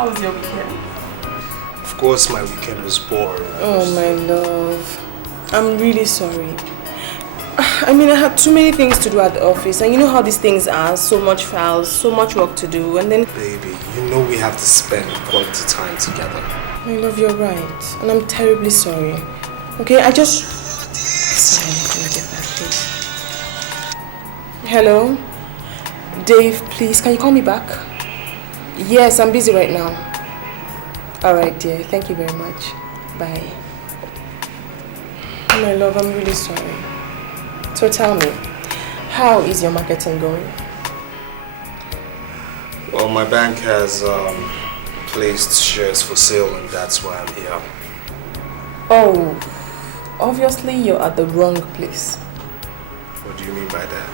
How was your weekend? Of course my weekend was boring. Oh my love. I'm really sorry. I mean, I had too many things to do at the office, and you know how these things are, so much files, so much work to do, and then... Baby, you know we have to spend quality time together. My love, you're right, and I'm terribly sorry. Okay, I just... Sorry, can I get that, please? Hello? Dave, please, can you call me back? Yes, I'm busy right now. Alright, dear, thank you very much. Bye. My love, I'm really sorry. So tell me, how is your marketing going? Well, my bank has placed shares for sale and that's why I'm here. Oh, obviously you're at the wrong place. What do you mean by that?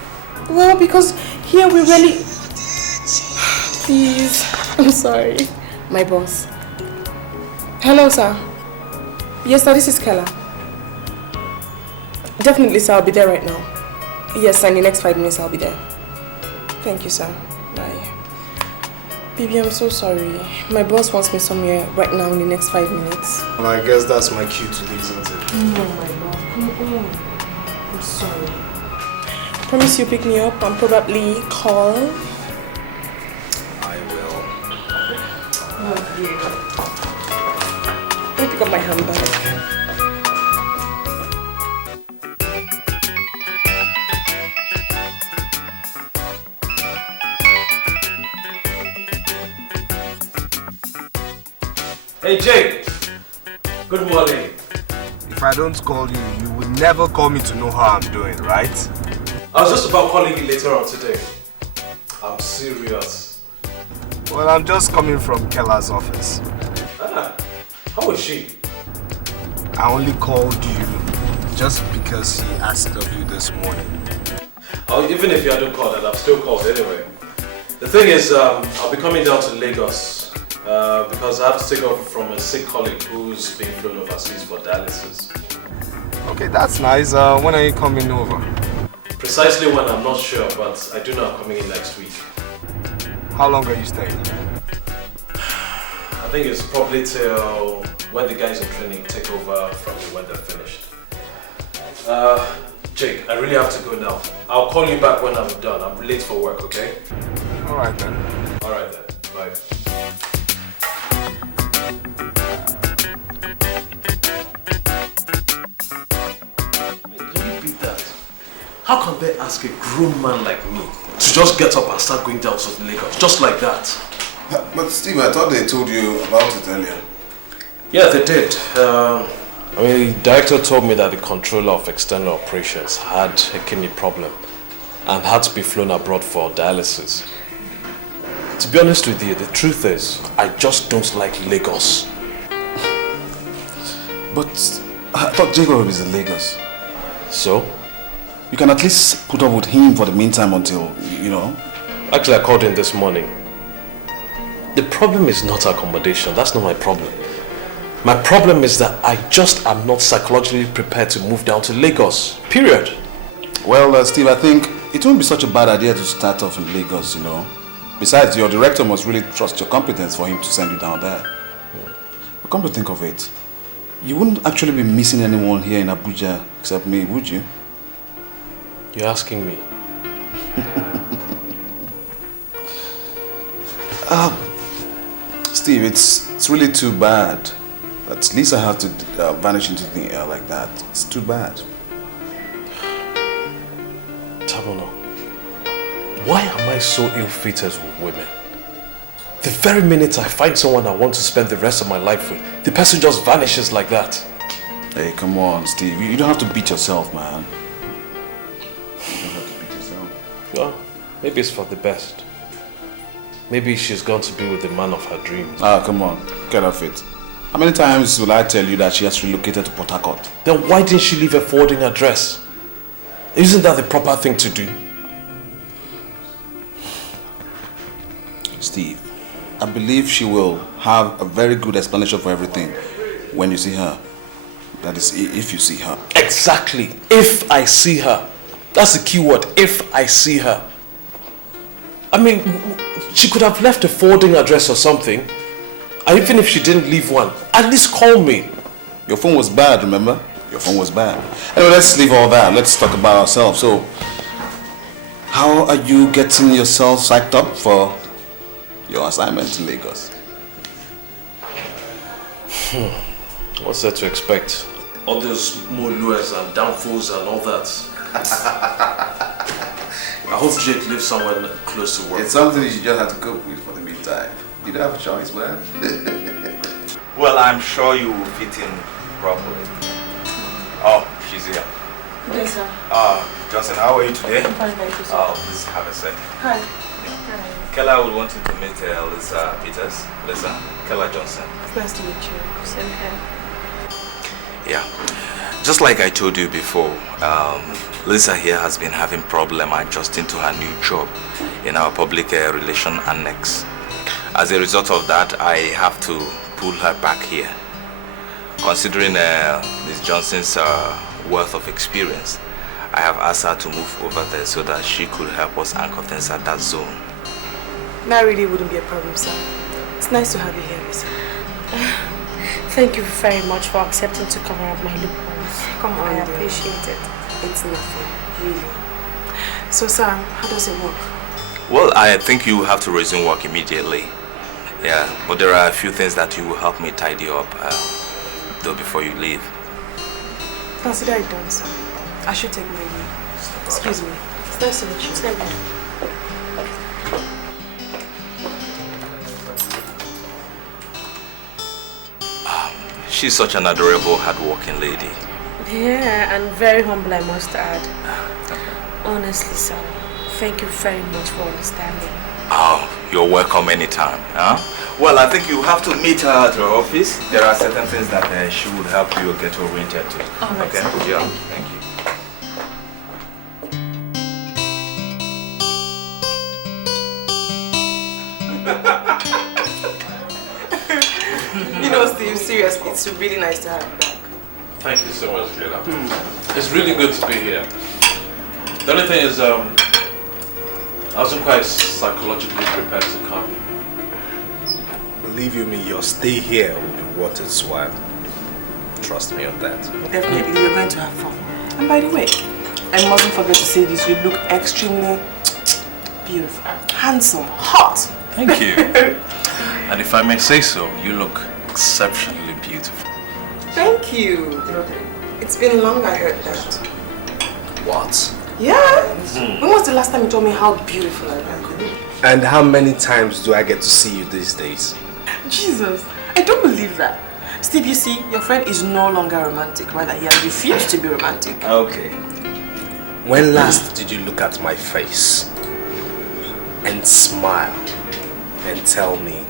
Well, because here we really... Please, I'm sorry. My boss. Hello, sir. Yes, sir, this is Keila. Definitely, sir, I'll be there right now. Yes, sir, in the next 5 minutes I'll be there. Thank you, sir. Bye. Baby, I'm so sorry. My boss wants me somewhere right now in the next 5 minutes. Well, I guess that's my cue to leave, isn't it? No, my love, come on. I'm sorry. Promise you pick me up and probably call. I will. Love you. Let me pick up my handbag. Hey Jake, good morning. If I don't call you, you will never call me to know how I'm doing, right? I was just about calling you later on today. I'm serious. Well, I'm just coming from Keila's office. Ah, how is she? I only called you just because she asked of you this morning. Oh, even if you hadn't called, I'd still called anyway. The thing is, I'll be coming down to Lagos. Because I have to take over from a sick colleague who's being flown overseas for dialysis. Okay, that's nice. When are you coming over? Precisely when, I'm not sure, but I do know I'm coming in next week. How long are you staying? I think it's probably till when the guys in training take over from me when they're finished. Jake, I really have to go now. I'll call you back when I'm done. I'm late for work, okay? Alright then. Alright then. Bye. How can they ask a grown man like me to just get up and start going down to Lagos, just like that? But Steve, I thought they told you about it earlier. Yeah, they did. The director told me that the controller of external operations had a kidney problem and had to be flown abroad for dialysis. To be honest with you, the truth is, I just don't like Lagos. But I thought Jacob is in Lagos. So? You can at least put up with him for the meantime until, you know. Actually, I called in this morning. The problem is not accommodation. That's not my problem. My problem is that I just am not psychologically prepared to move down to Lagos. Period. Well, Steve, I think it won't be such a bad idea to start off in Lagos, you know. Besides, your director must really trust your competence for him to send you down there. Yeah. But come to think of it, you wouldn't actually be missing anyone here in Abuja except me, would you? You're asking me? Steve, it's really too bad that Lisa had to vanish into the air like that. It's too bad. Tabono, why am I so ill-fated with women? The very minute I find someone I want to spend the rest of my life with, the person just vanishes like that. Hey, come on, Steve. You don't have to beat yourself, man. You don't have to beat yourself. Well, maybe it's for the best. Maybe she's going to be with the man of her dreams. Ah, come on. Get off it. How many times will I tell you that she has relocated to Port Harcourt? Then why didn't she leave a forwarding address? Isn't that the proper thing to do? Steve, I believe she will have a very good explanation for everything when you see her. That is, if you see her. Exactly. If I see her. That's the key word. If I see her. I mean, she could have left a forwarding address or something. And even if she didn't leave one, at least call me. Your phone was bad, remember? Your phone was bad. Anyway, let's leave all that. Let's talk about ourselves. So, how are you getting yourself psyched up for your assignment in Lagos? What's there to expect? All those moluas and downfalls and all that. I hope Jake lives somewhere close to work. It's something you just have to cope with for the meantime. You don't have a choice, man. Well, I'm sure you will fit in properly. Oh, she's here. Yes, sir. Johnson, how are you today? I'm fine, thank you, sir. Please have a seat. Hi. Keila would want you to meet Lisa Peters. Lisa, Keila Johnson. It's nice to meet you. Same here. Yeah. Just like I told you before, Lisa here has been having problem adjusting to her new job in our public relation annex. As a result of that, I have to pull her back here. Considering Ms. Johnson's worth of experience, I have asked her to move over there so that she could help us anchor things at that zone. That really wouldn't be a problem, sir. It's nice to have you here, Lisa. Thank you very much for accepting to cover up my loopholes. Come on, I dear. appreciate it. It's nothing, really. So, sir, how does it work? Well, I think you have to resume work immediately. Yeah, but there are a few things that you will help me tidy up though before you leave. Consider it done, sir. I should take my leave. Excuse me. It's nice to meet you. Same here. She's such an adorable, hardworking lady. Yeah, and very humble, I must add. Honestly, sir, thank you very much for understanding. Oh, you're welcome anytime. Huh? Well, I think you have to meet her at her office. There are certain things that she will help you get oriented to. All right, okay? sir. Yeah, thank you. You know, Steve, seriously, it's really nice to have you back. Thank you so much, Keila. It's really good to be here. The only thing is, I wasn't quite psychologically prepared to come. Believe you me, your stay here will be worth its while. Trust me on that. Definitely, you're going to have fun. And by the way, I mustn't forget to say this, you look extremely beautiful, handsome, hot. Thank you. And if I may say so, you look exceptionally beautiful. Thank you. It's been long I heard that. What? Yeah? When was the last time you told me how beautiful I am? And how many times do I get to see you these days? Jesus, I don't believe that. Steve, you see, your friend is no longer romantic. Rather, he has refused to be romantic. Okay. When last did you look at my face and smile and tell me,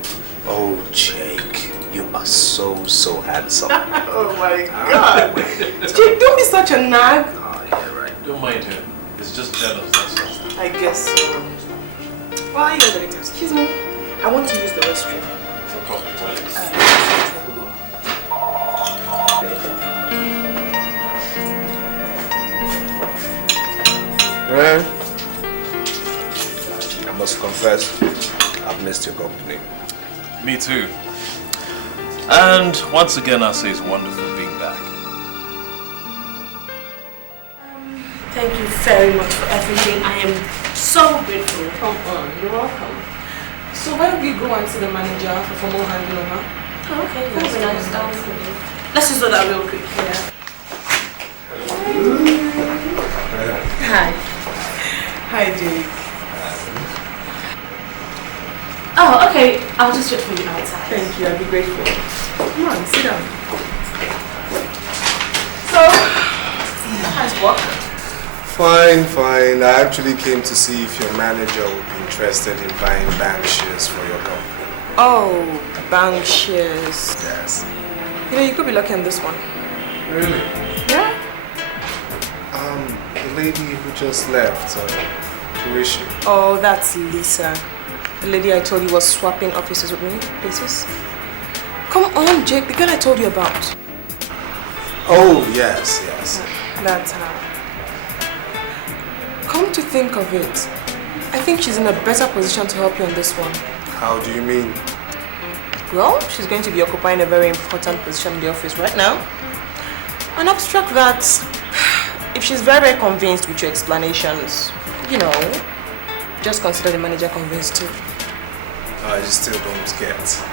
oh, Jake, you are so handsome? Oh my God. Jake, don't be such a nag. Oh, yeah, right. Don't mind him. He's just jealous, that's all. I guess so. Well, you guys are ready. Excuse me. I want to use the restroom. No problem, well, I must confess, I've missed your company. Me too. And once again, I say it's wonderful being back. Thank you very much for everything. I am so grateful. Come on, you're welcome. So why don't we go and see the manager for formal handling over? Oh, okay, that's nice. Let's just do that real quick. Yeah. Hi. Hi, Jake. Oh, okay. I'll just wait for you outside. Thank you, I'd be grateful. Come on, sit down. So, how's work? Fine. I actually came to see if your manager would be interested in buying bank shares for your company. Oh, bank shares. Yes. You know, you could be lucky on this one. Really? Yeah? The lady who just left, who is she? Oh, that's Lisa. The lady I told you was swapping offices with me, places. Come on, Jake, the girl I told you about. Oh, yes. That's her. Come to think of it, I think she's in a better position to help you on this one. How do you mean? Well, she's going to be occupying a very important position in the office right now. And abstract that, if she's very, very convinced with your explanations, you know, just consider the manager convinced too. I just still don't get.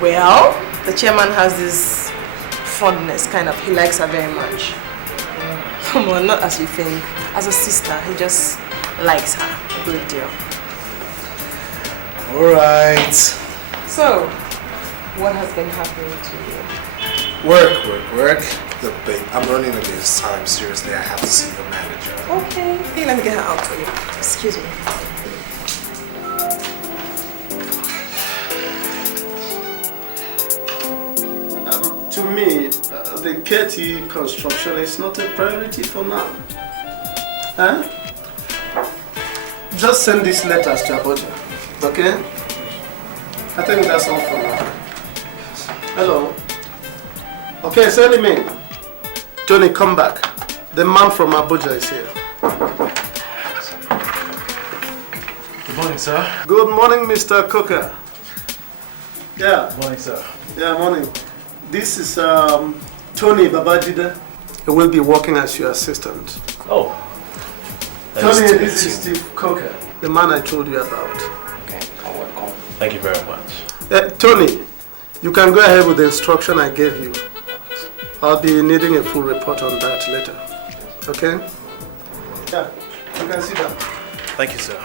Well, the chairman has this fondness, kind of. He likes her very much. Well, not as you think. As a sister, he just likes her a great deal. Alright. So, what has been happening to you? Work. Look, babe, I'm running against time. Seriously, I have to see your manager. Okay. Hey, let me get her out for you. Excuse me. To me, the KT construction is not a priority for now. Huh? Just send these letters to Abuja, okay? I think that's all for now. Hello? Okay, send him in. Tony, come back. The man from Abuja is here. Good morning, sir. Good morning, Mr. Coker. Yeah. Good morning, sir. Yeah, morning. This is Tony Babajide. He will be working as your assistant. Oh. Tony, this is Steve Coker, the man I told you about. Okay, welcome. Thank you very much. Tony, you can go ahead with the instruction I gave you. I'll be needing a full report on that later. Okay? Yeah, you can sit down. Thank you, sir.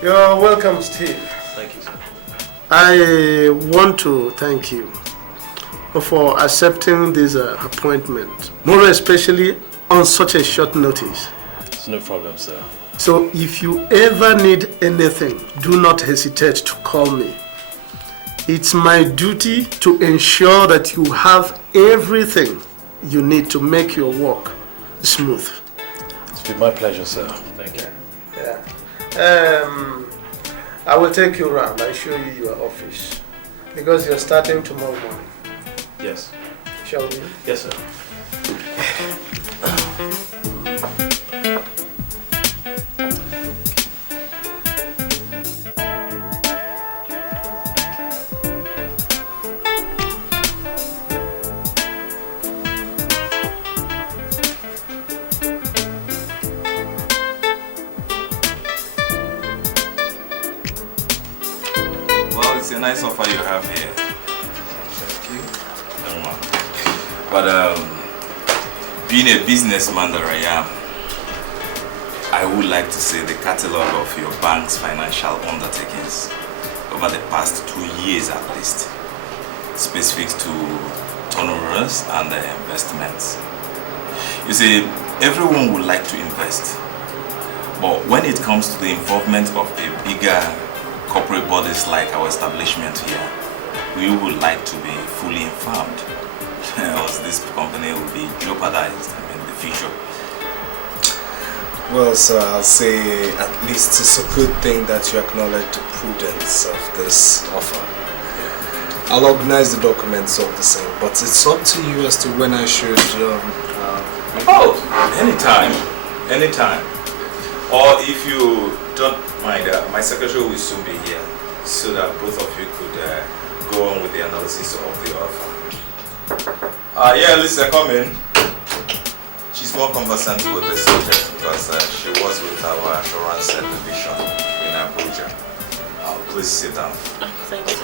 You're welcome, Steve. Thank you, sir. I want to thank you for accepting this appointment, more especially on such a short notice. It's no problem, sir. So if you ever need anything, do not hesitate to call me. It's my duty to ensure that you have everything you need to make your work smooth. It's been my pleasure, sir. Thank you. Yeah. I will take you around. I'll show you your office. Because you're starting tomorrow morning. Yes. Shall we? Yes, sir. It's a nice offer you have here. Thank you. But being a businessman that I am, I would like to see the catalog of your bank's financial undertakings over the past 2 years at least, specific to turnovers and investments. You see, everyone would like to invest, but when it comes to the involvement of a bigger corporate bodies like our establishment here, we would like to be fully informed, else this company will be jeopardized in the future. Well, sir, I'll say at least it's a good thing that you acknowledge the prudence of this offer. I'll organize the documents all the same, but it's up to you as to when I should... Oh, anytime. Or if you don't mind, my secretary will soon be here, so that both of you could go on with the analysis of the offer. Yeah, Lisa, come in. She's more conversant with the subject because she was with our assurance division in Abuja. Please sit down. Thank you.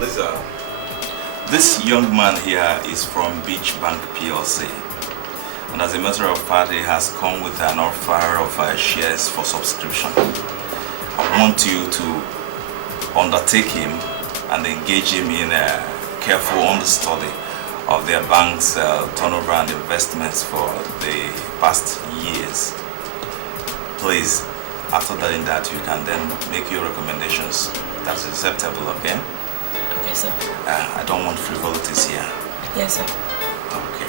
Lisa, this young man here is from Beach Bank PLC. And as a matter of fact, he has come with an offer of shares for subscription. I want you to undertake him and engage him in a careful understudy of their bank's turnover and investments for the past years. Please, after doing that, you can then make your recommendations. That's acceptable, okay? Okay, sir. I don't want frivolities here. Yes, sir. Okay.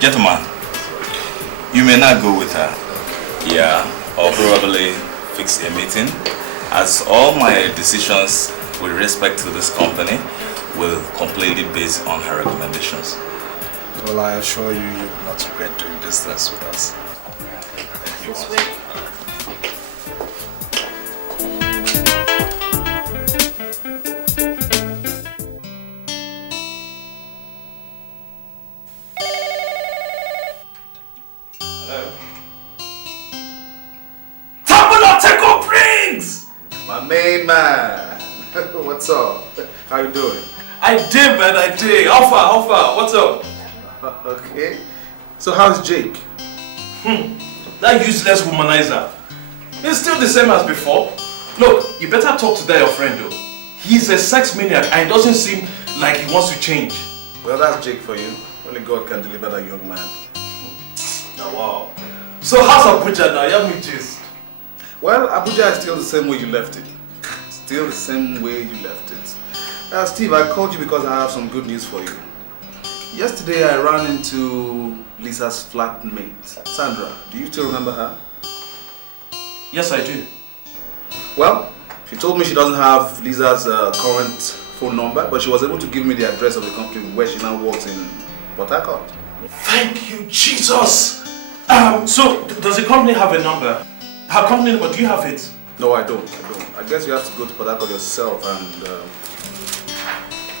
Gentlemen, you may not go with her. Yeah, or probably fix a meeting, as all my decisions with respect to this company will completely based on her recommendations. Well, I assure you, you will not regret doing business with us. This way. What's up? How you doing? I did, man, I did. How far? What's up? Okay. So how's Jake? That useless womanizer. He's still the same as before. Look, you better talk to that your friend though. He's a sex maniac and it doesn't seem like he wants to change. Well, that's Jake for you. Only God can deliver that young man. Oh, wow. So how's Abuja now? You have me gist. Well, Abuja is still the same way you left it. Still the same way you left it. Steve, I called you because I have some good news for you. Yesterday I ran into Lisa's flatmate, Sandra. Do you still remember her? Yes, I do. Well, she told me she doesn't have Lisa's current phone number, but she was able to give me the address of the company where she now works in Port Harcourt. Thank you, Jesus! So, does the company have a number? Her company number, do you have it? No, I don't. I guess you have to go to Port Harcourt yourself and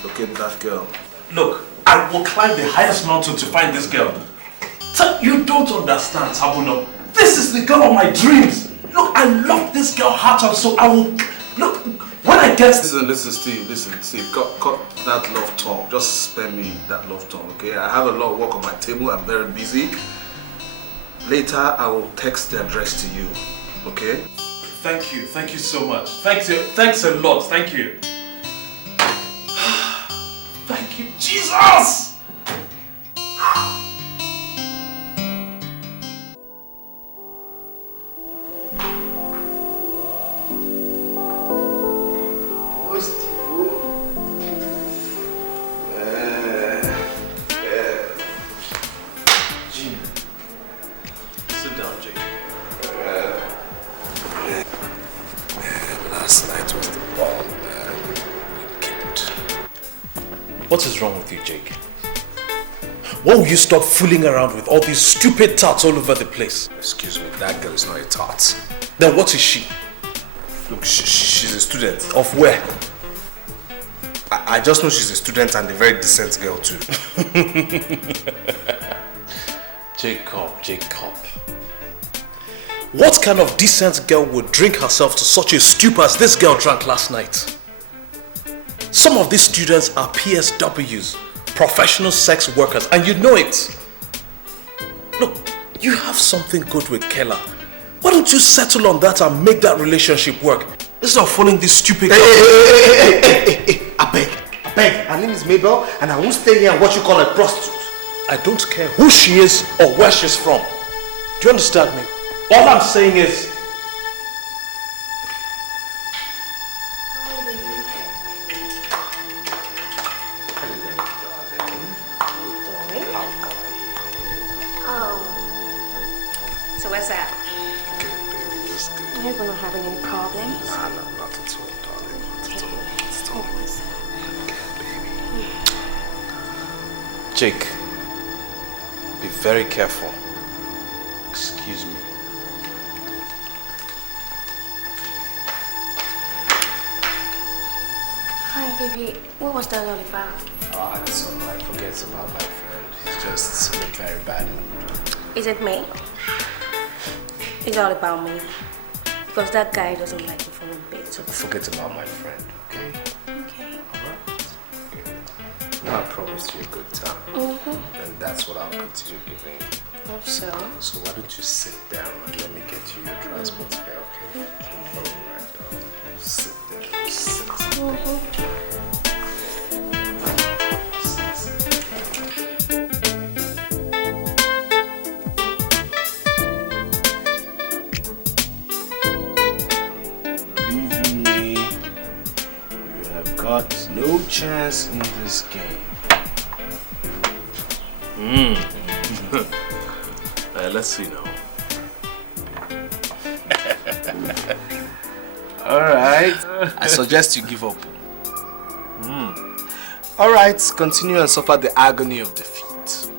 locate that girl. Look, I will climb the highest mountain to find this girl. So you don't understand, Sabuno. This is the girl of my dreams. Look, I love this girl heart and soul. I will... Look, when I get... Listen, Steve. Cut that love talk. Just spare me that love talk, okay? I have a lot of work on my table. I'm very busy. Later, I will text the address to you, okay? Thank you so much. Thanks a lot, thank you. Thank you, Jesus! What is wrong with you, Jake? Why will you stop fooling around with all these stupid tarts all over the place? Excuse me, that girl is not a tart. Then what is she? Look, she's a student. Of where? I just know she's a student and a very decent girl too. Jacob. What kind of decent girl would drink herself to such a stupor as this girl drank last night? Some of these students are PSWs, professional sex workers, and you know it. Look, you have something good with Keila. Why don't you settle on that and make that relationship work? Instead of following this stupid... Hey, I beg. Her name is Mabel, and I won't stay here and watch you call her a prostitute. I don't care who she is or where she's from. Do you understand me? All I'm saying is... So what's that? Good, baby, what's good? Are you gonna have any problems? Nah, not at all, darling. Not at all. Okay, baby. Jake, be very careful. Excuse me. Hi, baby. What was that all about? Ah, it's alright. Forget about my friend. He's just in a very bad mood. Is it me? It's all about me. Because that guy doesn't like me from a bit. So forget about my friend, okay? Okay. Alright? Okay. I promised you a good time. And that's what I'll continue giving you. Hope so. So why don't you sit down and let me get you your transport fare, okay? Okay. Alright, darling. Sit there. Sit. Believe me, you have got no chance in this game. Let's see now. Alright, I suggest you give up. Alright, continue and suffer the agony of defeat.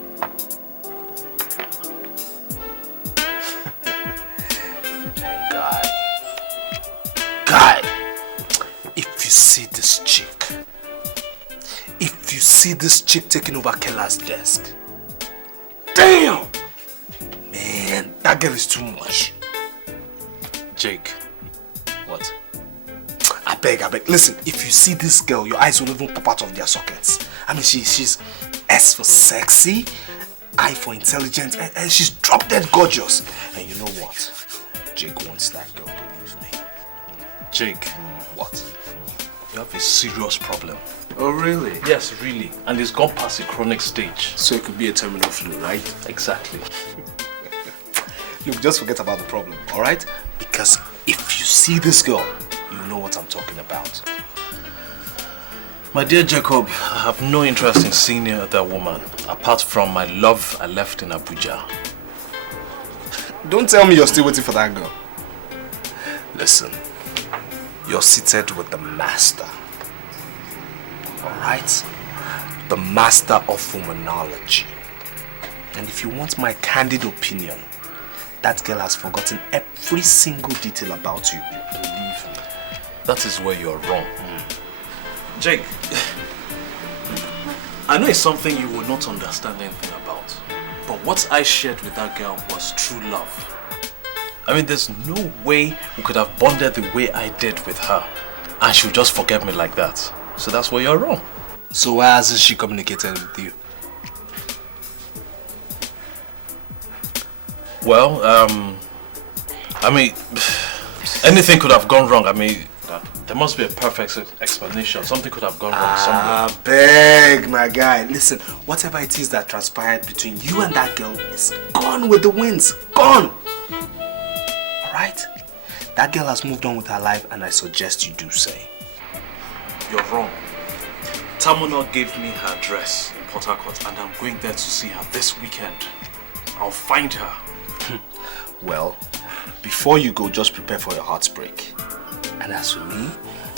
Guy, if you see this chick taking over Keila's desk, damn! Man, that girl is too much. Jake. What? I I beg. Listen, if you see this girl, your eyes will even pop out of their sockets. I mean, she's S for sexy, I for intelligent, and she's drop dead gorgeous. And you know what? Jake wants that girl, believe me. Jake, What? you have a serious problem. Oh, really? Yes, really. And it's gone past the chronic stage. So it could be a terminal flu, right? Exactly. Look, just forget about the problem, alright? Because if you see this girl, you know what I'm talking about. My dear Jacob, I have no interest in seeing any other woman, apart from my love I left in Abuja. Don't tell me you're still waiting for that girl. Listen, you're seated with the master. Alright? The master of womanology. And if you want my candid opinion, that girl has forgotten every single detail about you. Believe me. That is where you're wrong. Jake, I know it's something you will not understand anything about, but what I shared with that girl was true love. I mean, there's no way we could have bonded the way I did with her, and she would just forget me like that. So that's where you're wrong. So why hasn't she communicated with you? Well, I mean, anything could have gone wrong. I mean, there must be a perfect explanation. Something could have gone wrong somewhere. Beg, my guy. Listen, whatever it is that transpired between you and that girl is gone with the winds. Gone! Alright? That girl has moved on with her life, and I suggest you do say. You're wrong. Tamuna gave me her address in Port Harcourt, and I'm going there to see her this weekend. I'll find her. Well, before you go, just prepare for your heartbreak. And as for me,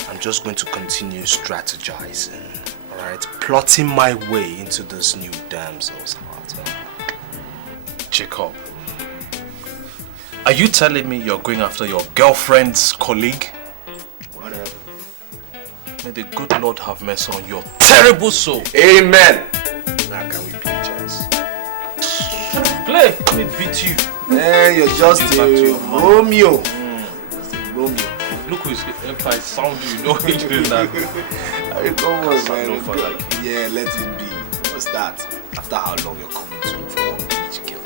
I'm just going to continue strategizing, alright? Plotting my way into this new damsel's heart. Jacob, are you telling me you're going after your girlfriend's colleague? Whatever. May the good Lord have mercy on your terrible soul. Amen! Now can we play chess? Play, let me beat you. Hey, you're just Get back to your mom. Romeo. Just a Romeo. Look who's, if I sound you, know you're doing that. Come on, man. Casanova like you. Yeah, let it be. What's that? After how long you're coming to look for one beach girl?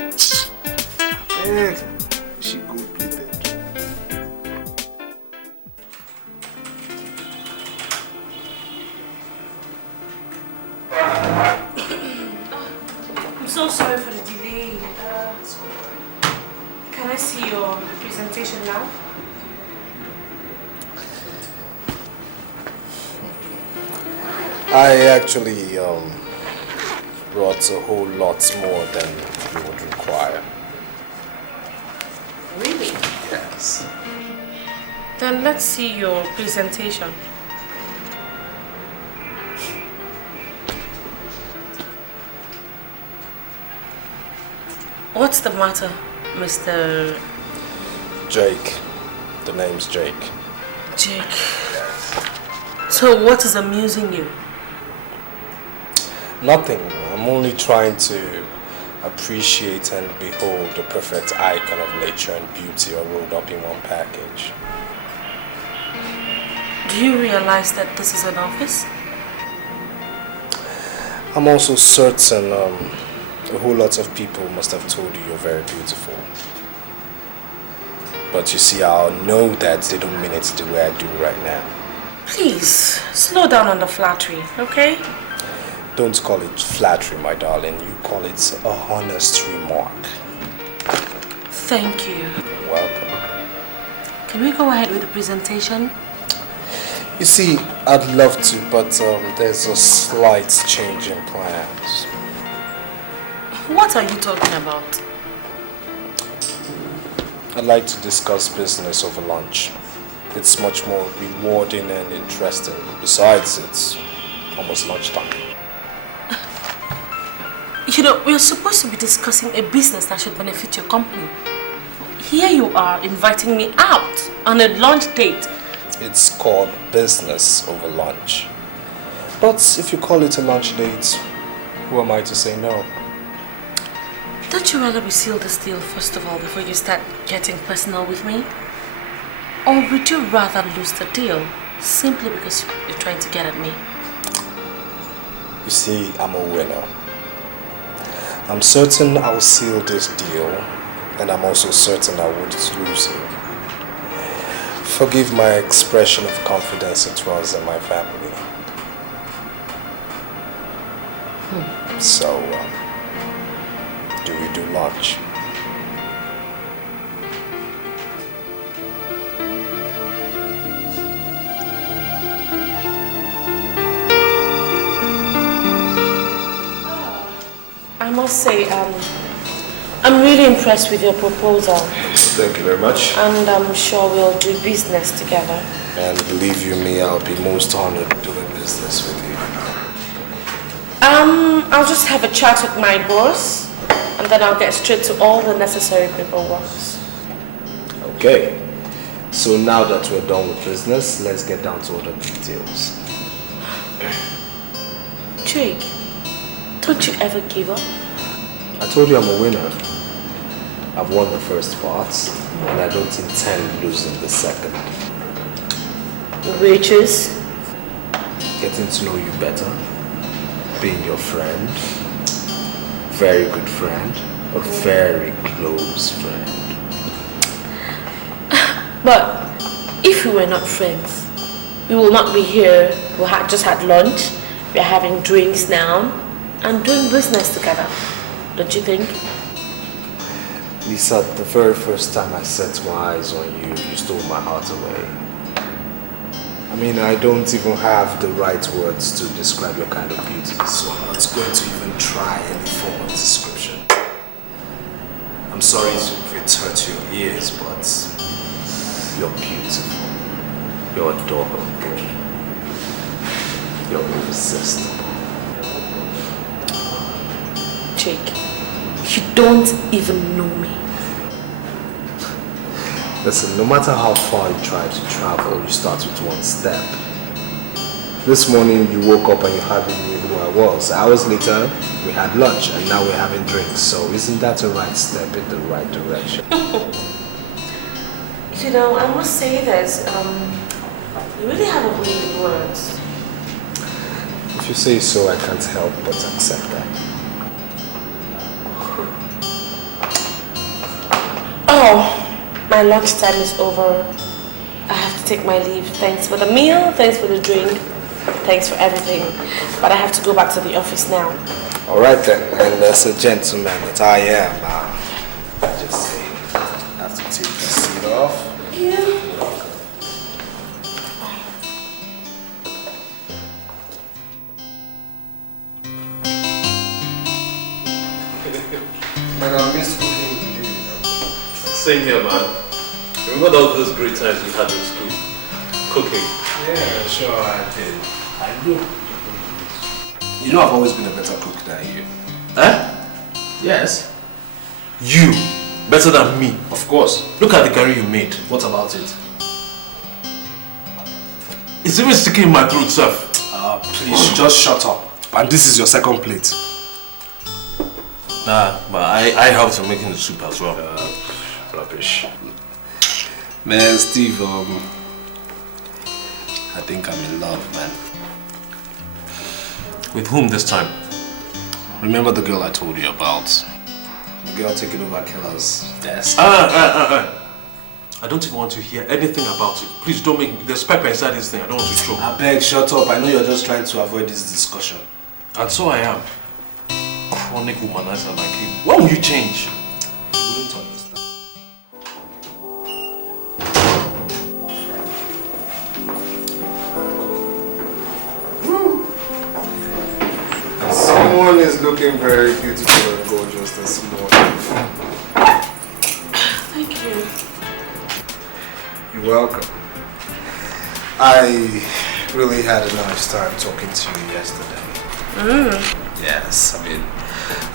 Hey, she good plated. I'm so sorry for the delay. Can I see your presentation now? I actually brought a whole lot more than you would require. Really? Yes. Then let's see your presentation. What's the matter, Mr. Jake. The name's Jake. Jake? So what is amusing you? Nothing. I'm only trying to appreciate and behold the perfect icon of nature and beauty all rolled up in one package. Do you realize that this is an office? I'm also certain a whole lot of people must have told you you're very beautiful. But you see, I'll know that they don't mean it the way I do right now. Please, slow down on the flattery, okay? Don't call it flattery, my darling. You call it a honest remark. Thank you. You're welcome. Can we go ahead with the presentation? You see, I'd love to, but there's a slight change in plans. What are you talking about? I'd like to discuss business over lunch. It's much more rewarding and interesting. Besides, it's almost lunchtime. You know, we're supposed to be discussing a business that should benefit your company. Here you are inviting me out on a lunch date. It's called business over lunch. But if you call it a lunch date, who am I to say no? Don't you rather we seal this deal first of all before you start getting personal with me? Or would you rather lose the deal simply because you're trying to get at me. You see, I'm a winner. I'm certain I'll seal this deal, and I'm also certain I wouldn't lose you. Forgive my expression of confidence towards my family. So, do we do lunch? I must say, I'm really impressed with your proposal. Thank you very much. And I'm sure we'll do business together. And believe you me, I'll be most honored doing business with you. I'll just have a chat with my boss, and then I'll get straight to all the necessary paperwork. Okay. So now that we're done with business, let's get down to other details. Jake, don't you ever give up? I told you I'm a winner. I've won the first part, and I don't intend losing the second. Which is? Getting to know you better, being your friend, very good friend, a very close friend. But if we were not friends, we will not be here. We had just had lunch, we're having drinks now, and doing business together. Don't you think? Lisa, the very first time I set my eyes on you, you stole my heart away. I mean, I don't even have the right words to describe your kind of beauty, so I'm not going to even try any form of description. I'm sorry if it's hurt your ears, but you're beautiful. You're adorable. You're irresistible. Jake, you don't even know me. Listen, no matter how far you try to travel, you start with one step. This morning you woke up and you hardly knew who I was. Hours later, we had lunch and now we're having drinks. So isn't that a right step in the right direction? You know, I must say this, you really have a way with words. If you say so, I can't help but accept that. Oh, my lunchtime is over. I have to take my leave. Thanks for the meal, thanks for the drink, thanks for everything. But I have to go back to the office now. All right then, and as a gentleman that I am, I just say, I have to take the seat off. Yeah. Man, I miss cooking with you. Same here, man. Remember all those great times we had in school? Cooking. Yeah, sure I did. I do. You know I've always been a better cook than you. Eh? Yes. You? Better than me? Of course. Look at the curry you made. What about it? It's even sticking in my throat, sir. Please, just shut up. And this is your second plate. Nah, but I helped in making the soup as well. Rubbish. Man, Steve, I think I'm in love, man. With whom this time? Remember the girl I told you about? The girl taking over Keila's desk? I don't even want to hear anything about it. Please don't make me... There's pepper inside this thing. I don't want to choke. I beg, shut up. I know you're just trying to avoid this discussion. And so I am. Chronic womanizer like you. When will you change? You wouldn't understand. Someone is looking very beautiful and gorgeous this morning. Thank you. You're welcome. I really had a nice time talking to you yesterday. Yes, I mean,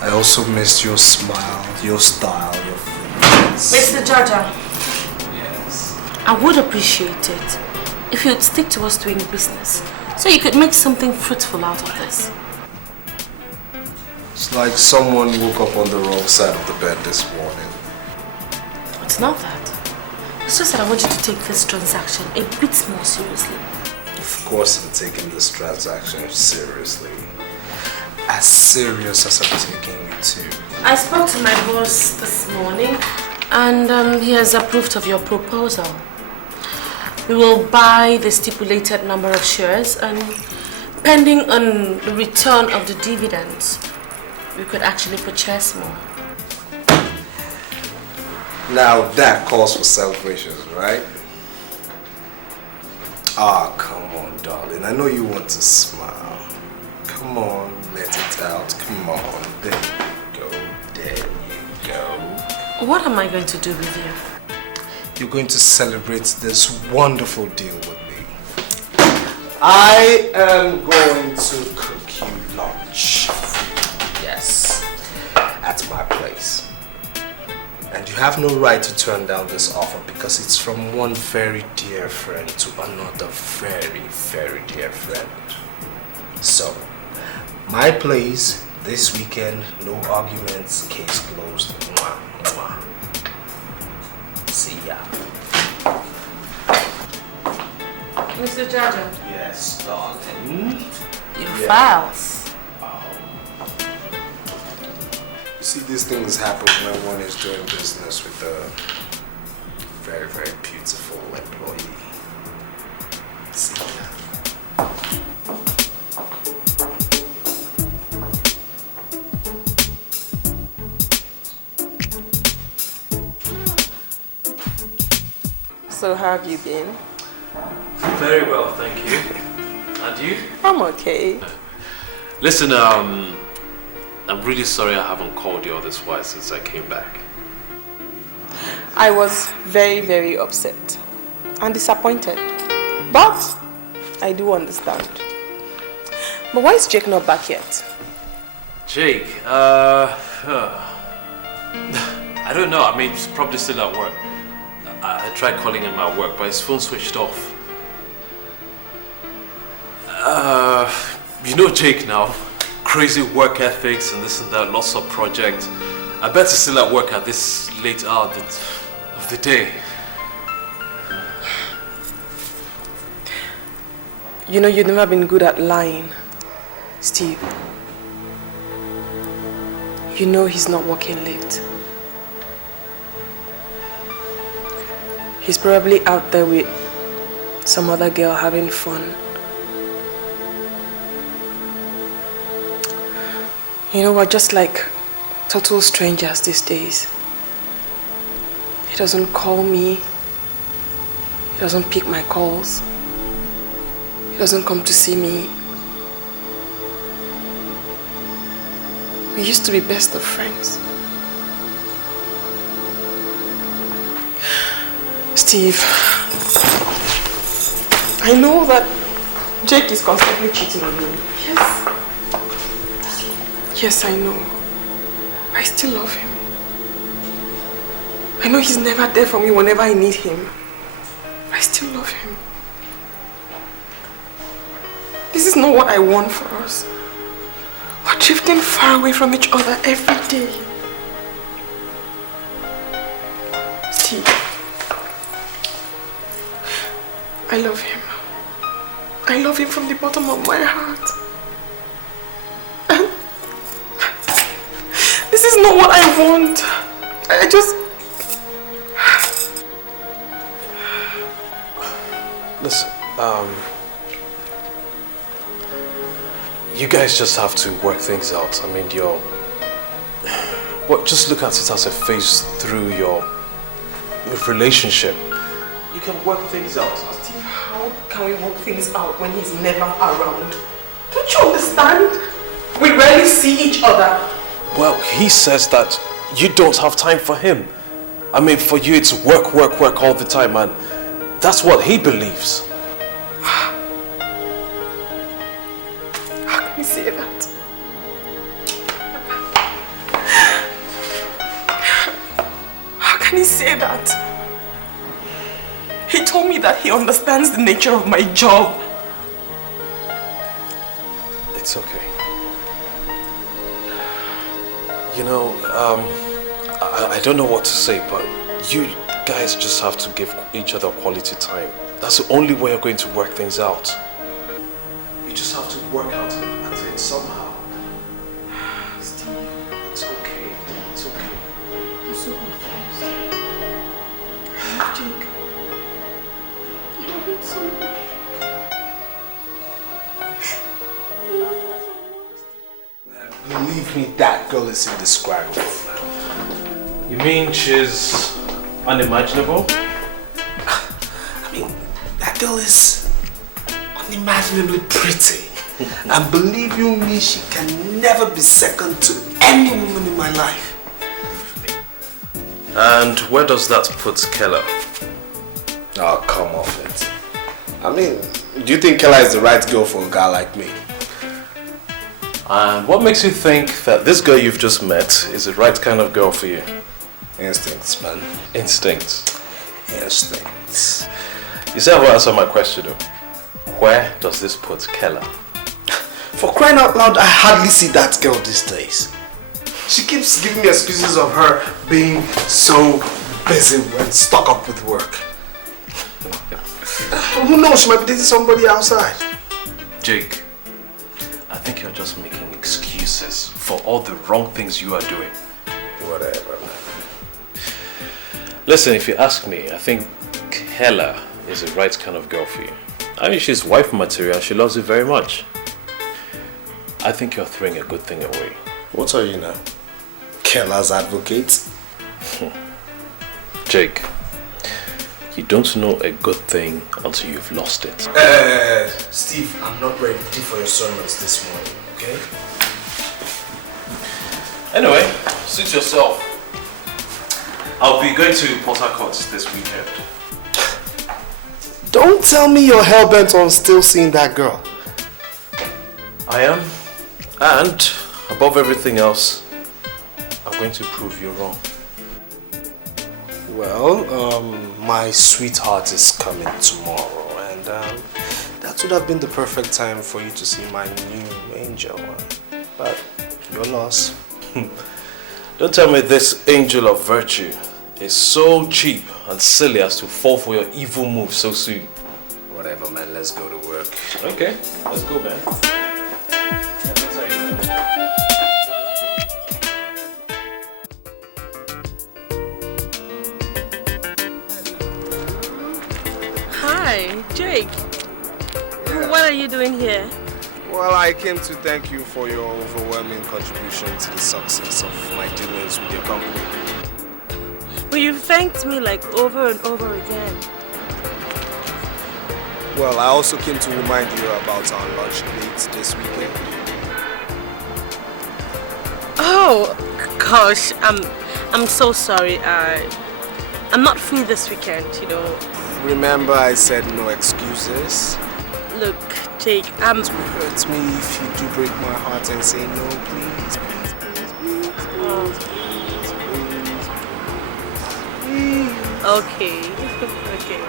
I also missed your smile, your style, your face. Mr. Jaja, Yes. I would appreciate it if you'd stick to us doing business so you could make something fruitful out of this. It's like someone woke up on the wrong side of the bed this morning. It's not that. It's just that I want you to take this transaction a bit more seriously. Of course I'm taking this transaction seriously. As serious as I'm taking it too. I spoke to my boss this morning and he has approved of your proposal. We will buy the stipulated number of shares and pending on the return of the dividends, we could actually purchase more. Now that calls for celebrations, right? Ah, come on, darling. I know you want to smile. Come on, let it out. Come on. There you go. There you go. What am I going to do with you? You're going to celebrate this wonderful deal with me. I am going to cook you lunch. Yes. At my place. And you have no right to turn down this offer because it's from one very dear friend to another very, very dear friend. So, my place this weekend, no arguments, case closed. Mwah, mwah. See ya. Mr. Jaja? Yes, darling. Your files. You see, these things happen when one is doing business with a very, very beautiful employee. See ya. So how have you been? Very well, thank you. And you? I'm okay. Listen, I'm really sorry I haven't called you all this while since I came back. I was very, very upset and disappointed. But I do understand. But why is Jake not back yet? Jake, I don't know. I mean, he's probably still at work. I tried calling him at work, but his phone switched off. You know Jake now. Crazy work ethics and this and that, lots of projects. I bet he's still at work at this late hour of the day. You know, you've never been good at lying, Steve. You know he's not working late. He's probably out there with some other girl having fun. You know, we're just like total strangers these days. He doesn't call me. He doesn't pick my calls. He doesn't come to see me. We used to be best of friends. Steve, I know that Jake is constantly cheating on me. Yes. Yes, I know. I still love him. I know he's never there for me whenever I need him. I still love him. This is not what I want for us. We're drifting far away from each other every day. Steve, I love him. I love him from the bottom of my heart. And this is not what I want. I just... Listen, you guys just have to work things out. I mean, just look at it as a phase through your relationship. You can work things out. Steve, how can we work things out when he's never around? Don't you understand? We rarely see each other. Well, he says that you don't have time for him. I mean, for you it's work, work, work all the time, and that's what he believes. How can you say that? How can he say that? He told me that he understands the nature of my job. It's okay. You know, I don't know what to say, but you guys just have to give each other quality time. That's the only way you're going to work things out. You just have to work out at it somehow. Steve, It's okay. It's okay. I'm so confused. Jake, I love him so much. Believe me, that girl is indescribable. You mean she's unimaginable? I mean, that girl is unimaginably pretty. And believe you me, she can never be second to any woman in my life. And where does that put Keila? Oh, come off it. I mean, do you think Keila is the right girl for a guy like me? And what makes you think that this girl you've just met is the right kind of girl for you? Instincts, man. Instincts. Instincts. You still haven't answered my question though. Where does this put Keila? For crying out loud, I hardly see that girl these days. She keeps giving me excuses of her being so busy and stuck up with work. Who knows, she might be dating somebody outside. Jake, I think you're just making excuses for all the wrong things you are doing. Whatever, man. Listen, if you ask me, I think Keila is the right kind of girl for you. I mean, she's wife material, she loves you very much. I think you're throwing a good thing away. What are you now? Keila's advocate? Jake, you don't know a good thing until you've lost it. Steve, I'm not ready for your sermons this morning, okay? Anyway, suit yourself. I'll be going to Port Harcourt this weekend. Don't tell me you're hell-bent on still seeing that girl. I am. And, above everything else, I'm going to prove you wrong. Well, my sweetheart is coming tomorrow, and that would have been the perfect time for you to see my new angel. But your loss. Don't tell me this angel of virtue is so cheap and silly as to fall for your evil moves so soon. Whatever, man. Let's go to work. Okay, let's go, man. Hi, Jake. What are you doing here? Well, I came to thank you for your overwhelming contribution to the success of my dealings with your company. Well, you've thanked me like over and over again. Well, I also came to remind you about our lunch dates this weekend. Oh, gosh, I'm so sorry. I'm not free this weekend, you know. Remember I said no excuses? Look, Jake, It hurts me if you do break my heart and say no, please, please, please, please, please, please. Okay, okay.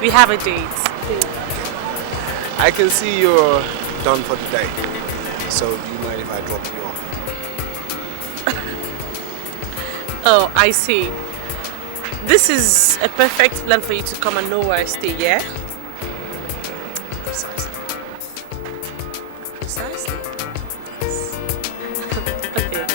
We have a date. I can see you're done for the day. So do you mind if I drop you off? Oh, I see. This is a perfect plan for you to come and know where I stay, yeah? Precisely. Precisely. Yes. Okay.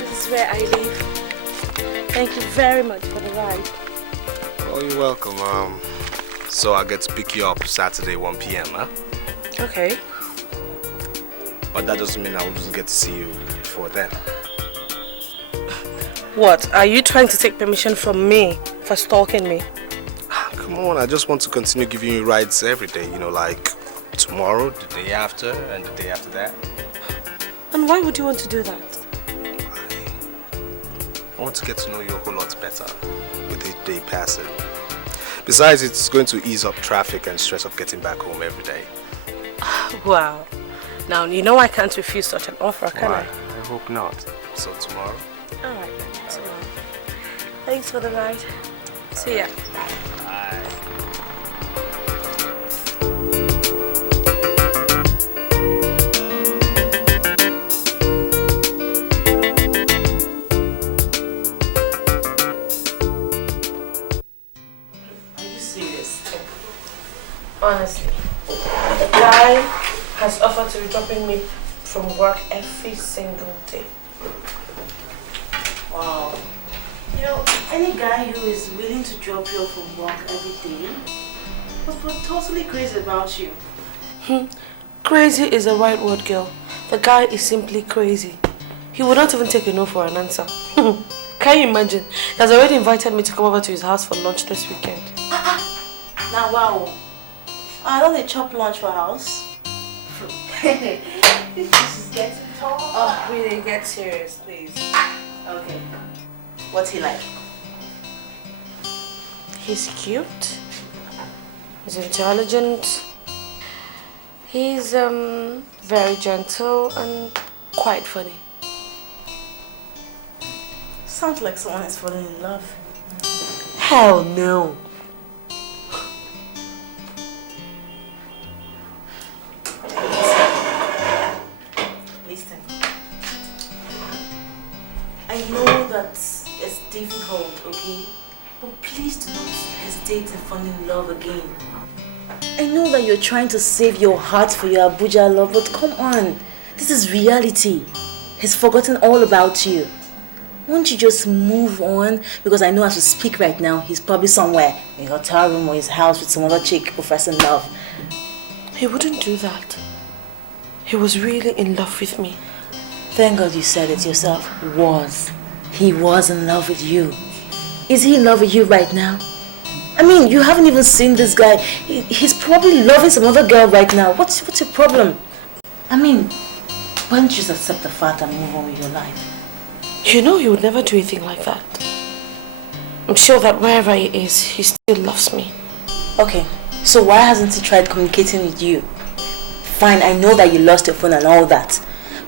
This is where I live. Thank you very much for the ride. Oh, you're welcome. So I get to pick you up Saturday 1 p.m., huh? Okay. But that doesn't mean I won't get to see you before then. What? Are you trying to take permission from me for stalking me? Come on, I just want to continue giving you rides every day, you know, like tomorrow, the day after, and the day after that. And why would you want to do that? I want to get to know you a whole lot better with each day passing. Besides, it's going to ease up traffic and stress of getting back home every day. Wow. Now, you know I can't refuse such an offer, can I? I hope not. So tomorrow? Alright, tomorrow. Thanks for the ride. See ya. Bye. Honestly, the guy has offered to be dropping me from work every single day. Wow. You know, any guy who is willing to drop you off from work every day would be totally crazy about you. Crazy is a right word, girl. The guy is simply crazy. He would not even take a no for an answer. Can you imagine? He has already invited me to come over to his house for lunch this weekend. Now, wow. I don't need chop lunch for house. This is getting tall. Oh, really? Get serious, please. Okay. What's he like? He's cute. He's intelligent. He's very gentle and quite funny. Sounds like someone is falling in love. Hell no. Listen. I know that it's difficult, okay? But please do not hesitate to fall in love again. I know that you're trying to save your heart for your Abuja love, but come on. This is reality. He's forgotten all about you. Won't you just move on? Because I know as we speak right now, he's probably somewhere in a hotel room or his house with some other chick professing love. He wouldn't do that. He was really in love with me. Thank God you said it yourself. He was in love with you. Is he in love with you right now? I mean, you haven't even seen this guy. He's probably loving some other girl right now. What's your problem? I mean, why don't you just accept the fact and move on with your life? You know he would never do anything like that. I'm sure that wherever he is, he still loves me. Okay, so why hasn't he tried communicating with you? Fine, I know that you lost your phone and all that.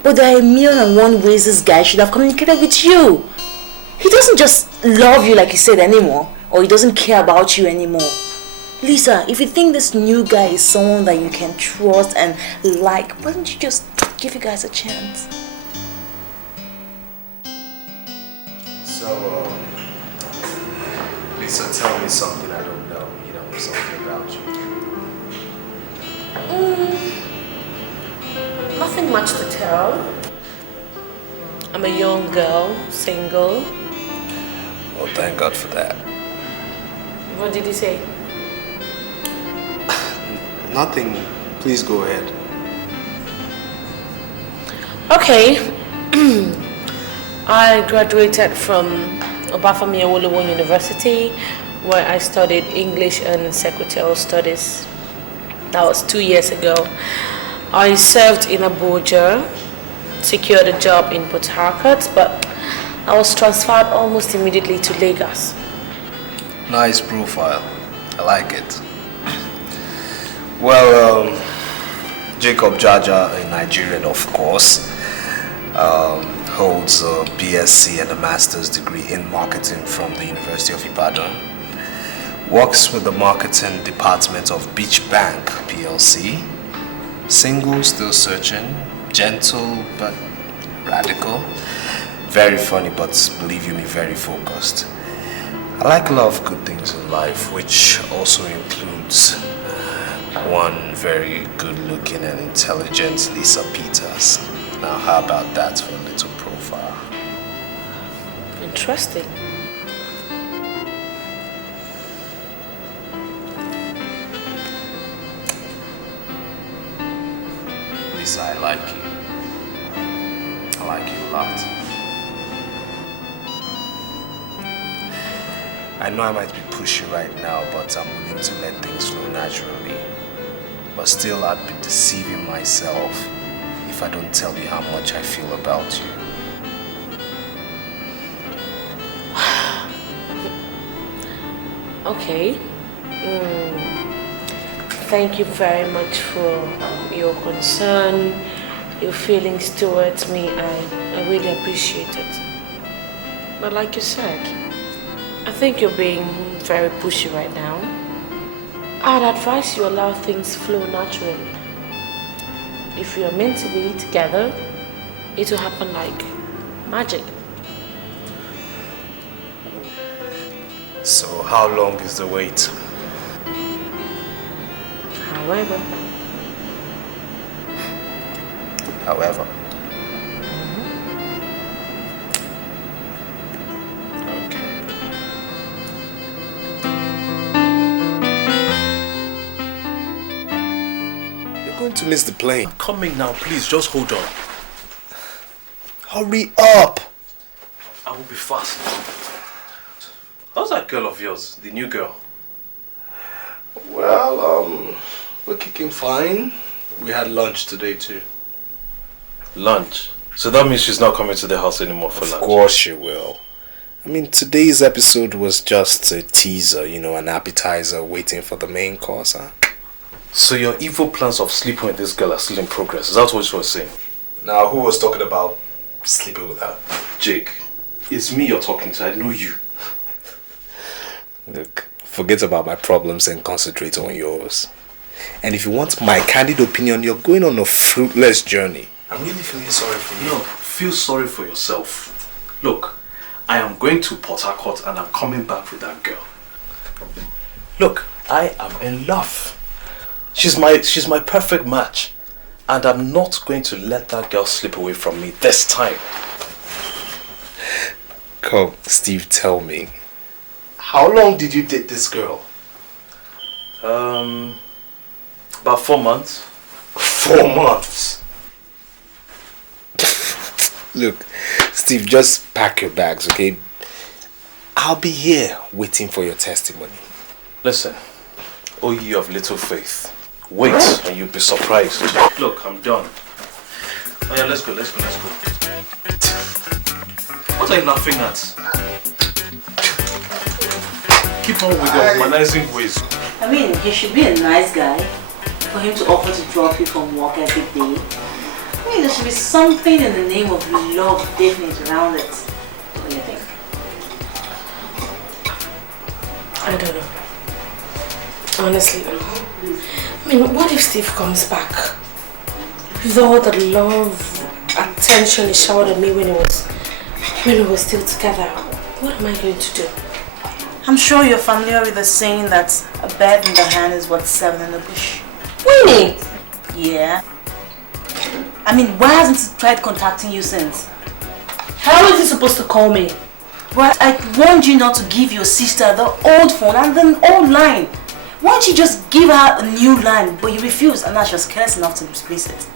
But there are 1,000,001 ways this guy should have communicated with you. He doesn't just love you like he said anymore. Or he doesn't care about you anymore. Lisa, if you think this new guy is someone that you can trust and like, why don't you just give you guys a chance? So, Lisa, tell me something I don't know. You know, something about you. Nothing much to tell. I'm a young girl, single. Well, thank God for that. What did he say? Nothing. Please go ahead. Okay. I graduated from Obafemi Awolowo University, where I studied English and Secretarial Studies. That was 2 years ago. I served in Abuja, secured a job in Port Harcourt, but I was transferred almost immediately to Lagos. Nice profile. I like it. Well, Jacob Jaja, a Nigerian, of course, holds a BSc and a master's degree in marketing from the University of Ibadan. Works with the marketing department of Beach Bank PLC. Single, still searching. Gentle but radical. Very funny, but believe you me, very focused. I like a lot of good things in life, which also includes one very good-looking and intelligent Lisa Peters. Now, how about that for a little profile? Interesting. Lisa, I like you. I like you a lot. I know I might be pushy right now, but I'm willing to let things flow naturally. But still, I'd be deceiving myself if I don't tell you how much I feel about you. Okay. Thank you very much for your concern, your feelings towards me. I really appreciate it. But like you said, I think you're being very pushy right now. I'd advise you allow things flow naturally. If you're meant to be together, it will happen like magic. So how long is the wait? However. Okay. You're going to miss the plane. I'm coming now, please, just hold on. Hurry up! I will be fast. How's that girl of yours, the new girl? Well, we're kicking fine. We had lunch today too. Lunch? So that means she's not coming to the house anymore for lunch? Of course she will. I mean, today's episode was just a teaser, you know, an appetizer waiting for the main course, huh? So your evil plans of sleeping with this girl are still in progress? Is that what you were saying? Now, who was talking about sleeping with her? Jake, it's me you're talking to. I know you. Look, forget about my problems and concentrate on yours. And if you want my candid opinion, you're going on a fruitless journey. I'm really feeling sorry for you. No, feel sorry for yourself. Look, I am going to Port Harcourt and I'm coming back with that girl. Look, I am in love. She's my perfect match. And I'm not going to let that girl slip away from me this time. Come, Steve, tell me. How long did you date this girl? About 4 months. 4 months? Look, Steve, just pack your bags, okay? I'll be here waiting for your testimony. Listen, O ye of little faith, wait and you'll be surprised. Look, I'm done. Oh yeah, let's go. What are you laughing at? Keep on with your humanizing ways. I mean, he should be a nice guy for him to offer to drop you from work every day. I mean, there should be something in the name of love definite around it. What do you think? I don't know. Honestly, I mean, what if Steve comes back with all the love, attention he showered on me when we were still together? What am I going to do? I'm sure you're familiar with the saying that a bird in the hand is worth 7 in the bush. Winnie! Yeah. I mean, why hasn't he tried contacting you since? How is he supposed to call me? Well, I warned you not to give your sister the old phone and the old line. Why don't you just give her a new line? But you refused, and now she was careless enough to misplace it.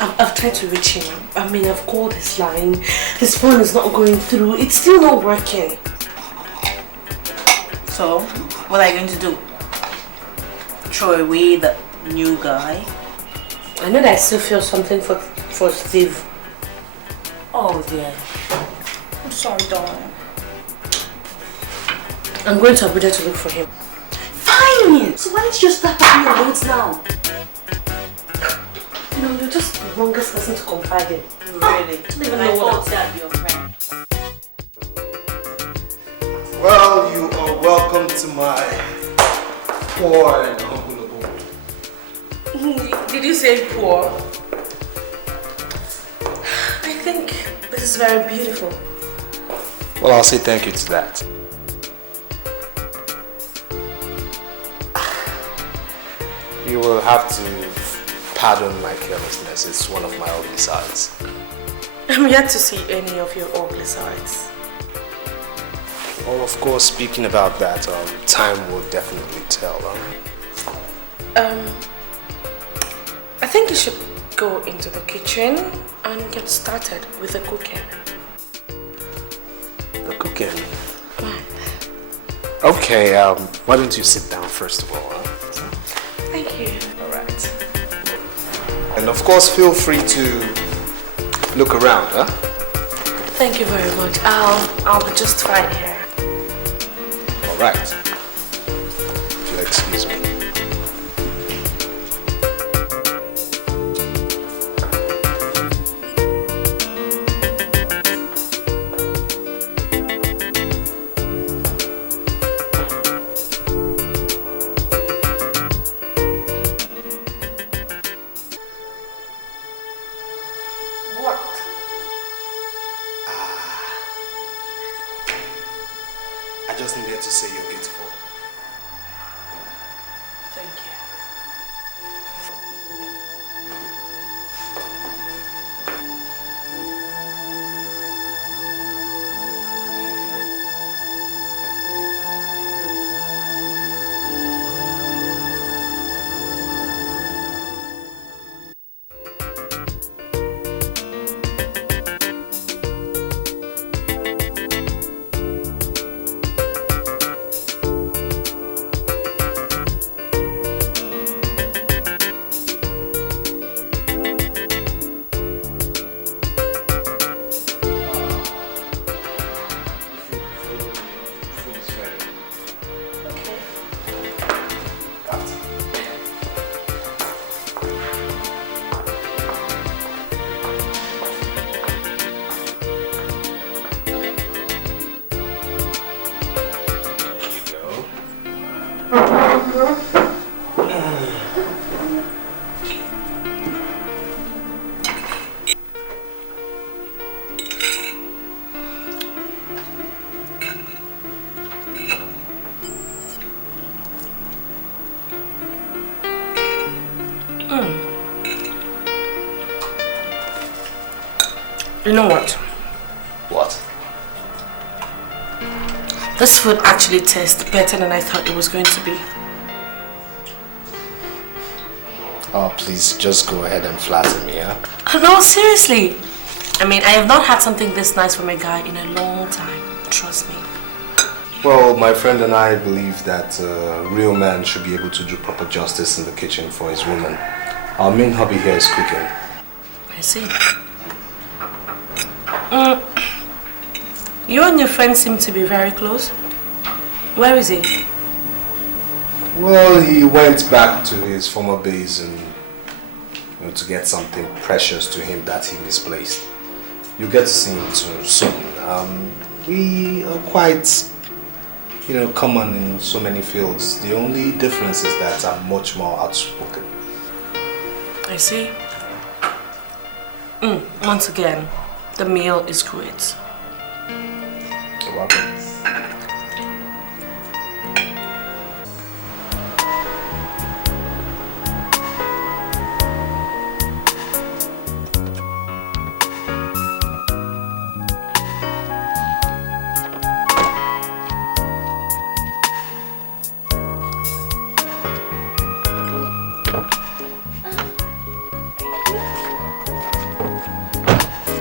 I've tried to reach him. I mean, I've called his line. His phone is not going through. It's still not working. So, what are you going to do? Throw away the new guy? I know that I still feel something for Steve. Oh dear. I'm sorry, darling. I'm going to Abuja to look for him. Fine! So why don't you just start packing your loads now? No, you're just the longest person to confide in. Really? I don't even know what I'd be your friend. Well, you are welcome to my poor and humble abode. Did you say poor? I think this is very beautiful. Well, I'll say thank you to that. You will have to pardon my carelessness. It's one of my ugly sides. I'm yet to see any of your ugly sides. Well, of course, speaking about that, time will definitely tell. I think you should go into the kitchen and get started with the cooking. The cooking? Okay, why don't you sit down first of all, huh? Thank you. Alright. And of course, feel free to look around, huh? Thank you very much. I'll be just fine here. All right. If you'll excuse me. To say you're beautiful. Thank you. You know what? What? This food actually tastes better than I thought it was going to be. Oh, please, just go ahead and flatter me, huh? No, seriously. I mean, I have not had something this nice from a guy in a long time. Trust me. Well, my friend and I believe that a real man should be able to do proper justice in the kitchen for his woman. Our main hobby here is cooking. I see. You and your friend seem to be very close. Where is he? Well, he went back to his former base and to get something precious to him that he misplaced. You'll get to see him soon. We are quite, common in so many fields. The only difference is that I'm much more outspoken. I see. Once again, the meal is great. You're welcome.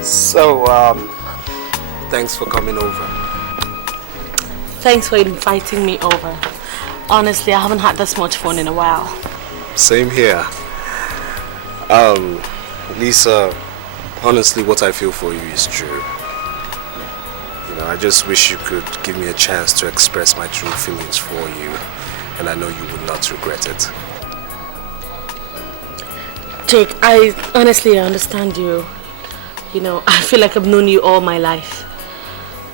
So, thanks for coming over. Thanks for inviting me over. Honestly, I haven't had this much fun in a while. Same here. Lisa, honestly, what I feel for you is true. I just wish you could give me a chance to express my true feelings for you, and I know you would not regret it. Jake, I honestly understand you. I feel like I've known you all my life.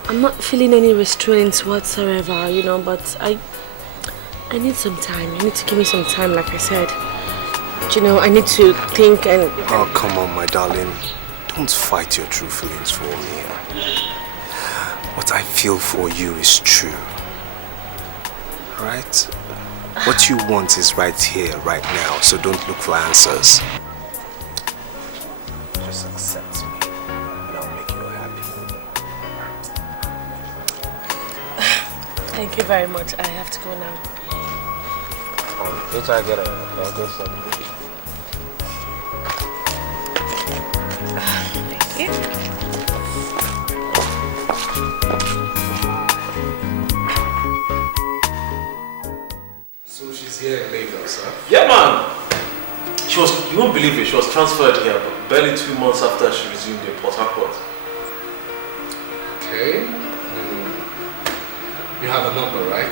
I'm not feeling any restraints whatsoever, but I need some time. You need to give me some time, like I said. I need to think and... Oh, come on, my darling. Don't fight your true feelings for me. What I feel for you is true. Right? What you want is right here, right now, so don't look for answers. Just accept me. Thank you very much. I have to go now. Wait till I get I'll go something. Thank you. So she's here in Lagos, huh? Yeah, man. You won't believe it, she was transferred here, but barely 2 months after she resumed in Port Harcourt. Okay. You have a number, right?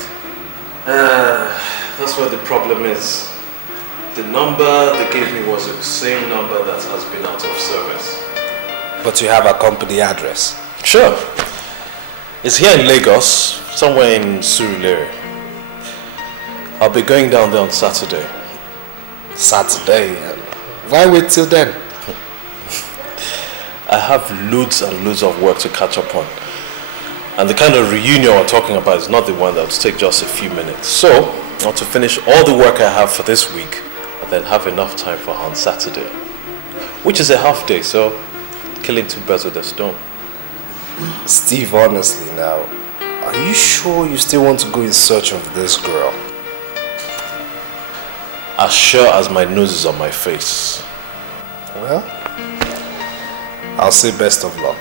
That's where the problem is. The number they gave me was the same number that has been out of service. But you have a company address. Sure. It's here in Lagos, somewhere in Surulere. I'll be going down there on Saturday. Saturday? Why wait till then? I have loads and loads of work to catch up on. And the kind of reunion we're talking about is not the one that will take just a few minutes. So, I want to finish all the work I have for this week and then have enough time for her on Saturday. Which is a half day, so killing two birds with a stone. Steve, honestly now, are you sure you still want to go in search of this girl? As sure as my nose is on my face. Well, I'll say best of luck.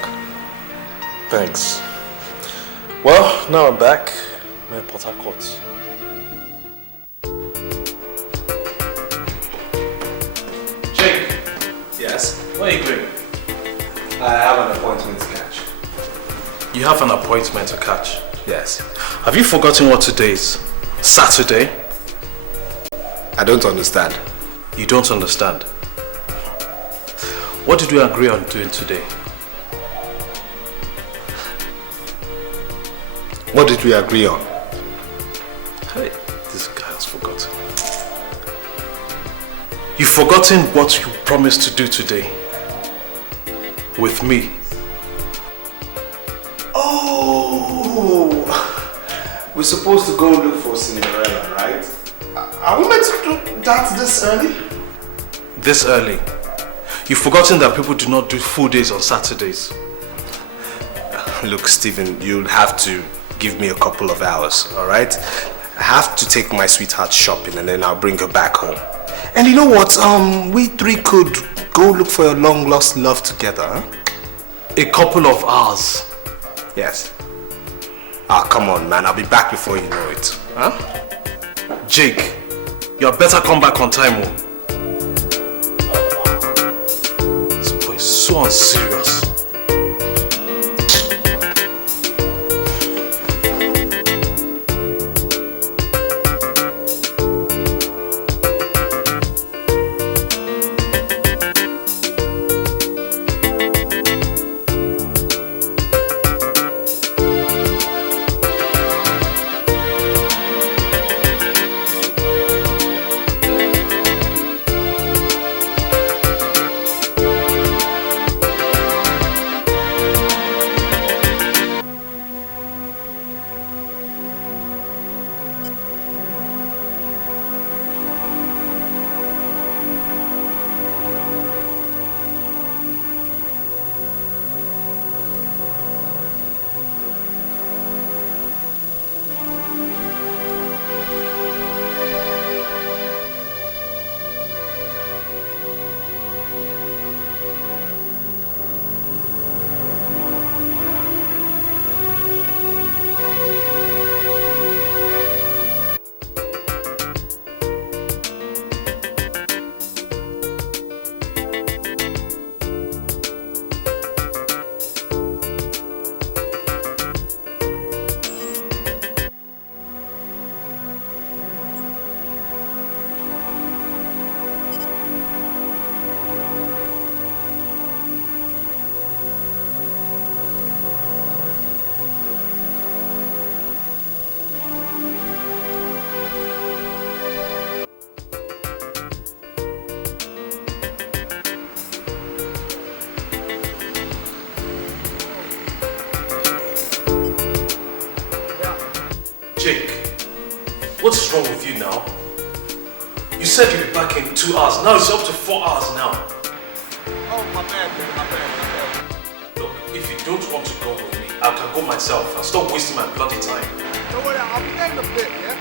Thanks. Well, now I'm back. I'm in Port Harcourt. Jake. Yes? Where are you going? I have an appointment to catch. You have an appointment to catch? Yes. Have you forgotten what today is? Saturday? I don't understand. You don't understand? What did we agree on doing today? What did we agree on? Hey, this guy has forgotten. You've forgotten what you promised to do today. With me. Oh! We're supposed to go look for Cinderella, right? Are we meant to do that this early? This early? You've forgotten that people do not do full days on Saturdays. Look, Stephen, you'll have to give me a couple of hours, alright? I have to take my sweetheart shopping and then I'll bring her back home. And you know what? We three could go look for a long-lost love together, huh? A couple of hours? Yes. Ah, come on, man. I'll be back before you know it. Huh? Jake, you had better come back on time. This boy is so unserious. Jake, what is wrong with you now? You said you'd be back in 2 hours, now it's up to 4 hours now. Oh, my bad, man, my bad. Look, if you don't want to go with me, I can go myself and stop wasting my bloody time. Don't worry, I'll be there in a bit, yeah?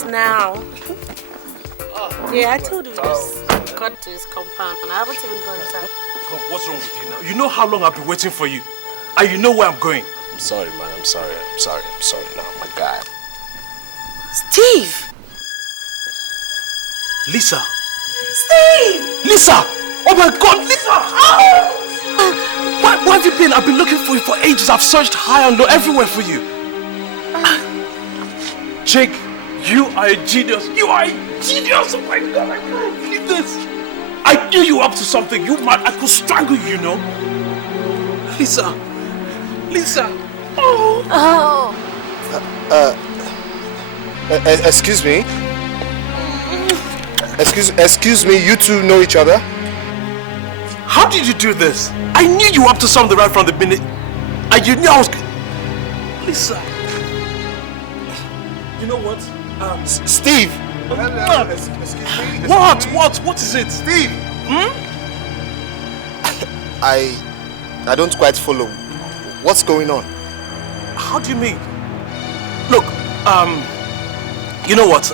just now. Yeah, I told you we just got to his compound and I haven't even gone inside. Come, what's wrong with you now? You know how long I've been waiting for you. And you know where I'm going. I'm sorry, man. I'm sorry now, my God. Steve! Lisa! Steve! Lisa! Oh my God, Lisa! Oh! Where have you been? I've been looking for you for ages. I've searched high and low everywhere for you. Jake, you are a genius. You are a genius. Oh my God, I can't believe this. I knew you were up to something. You mad? I could strangle you, you know. Lisa. Lisa. Oh. Excuse me. Excuse me, you two know each other? How did you do this? I knew you were up to something right from the minute. And you knew I was... Lisa. You know what? Steve! Hello. Excuse me. What is it? Steve! I don't quite follow. What's going on? How do you mean? Look, you know what?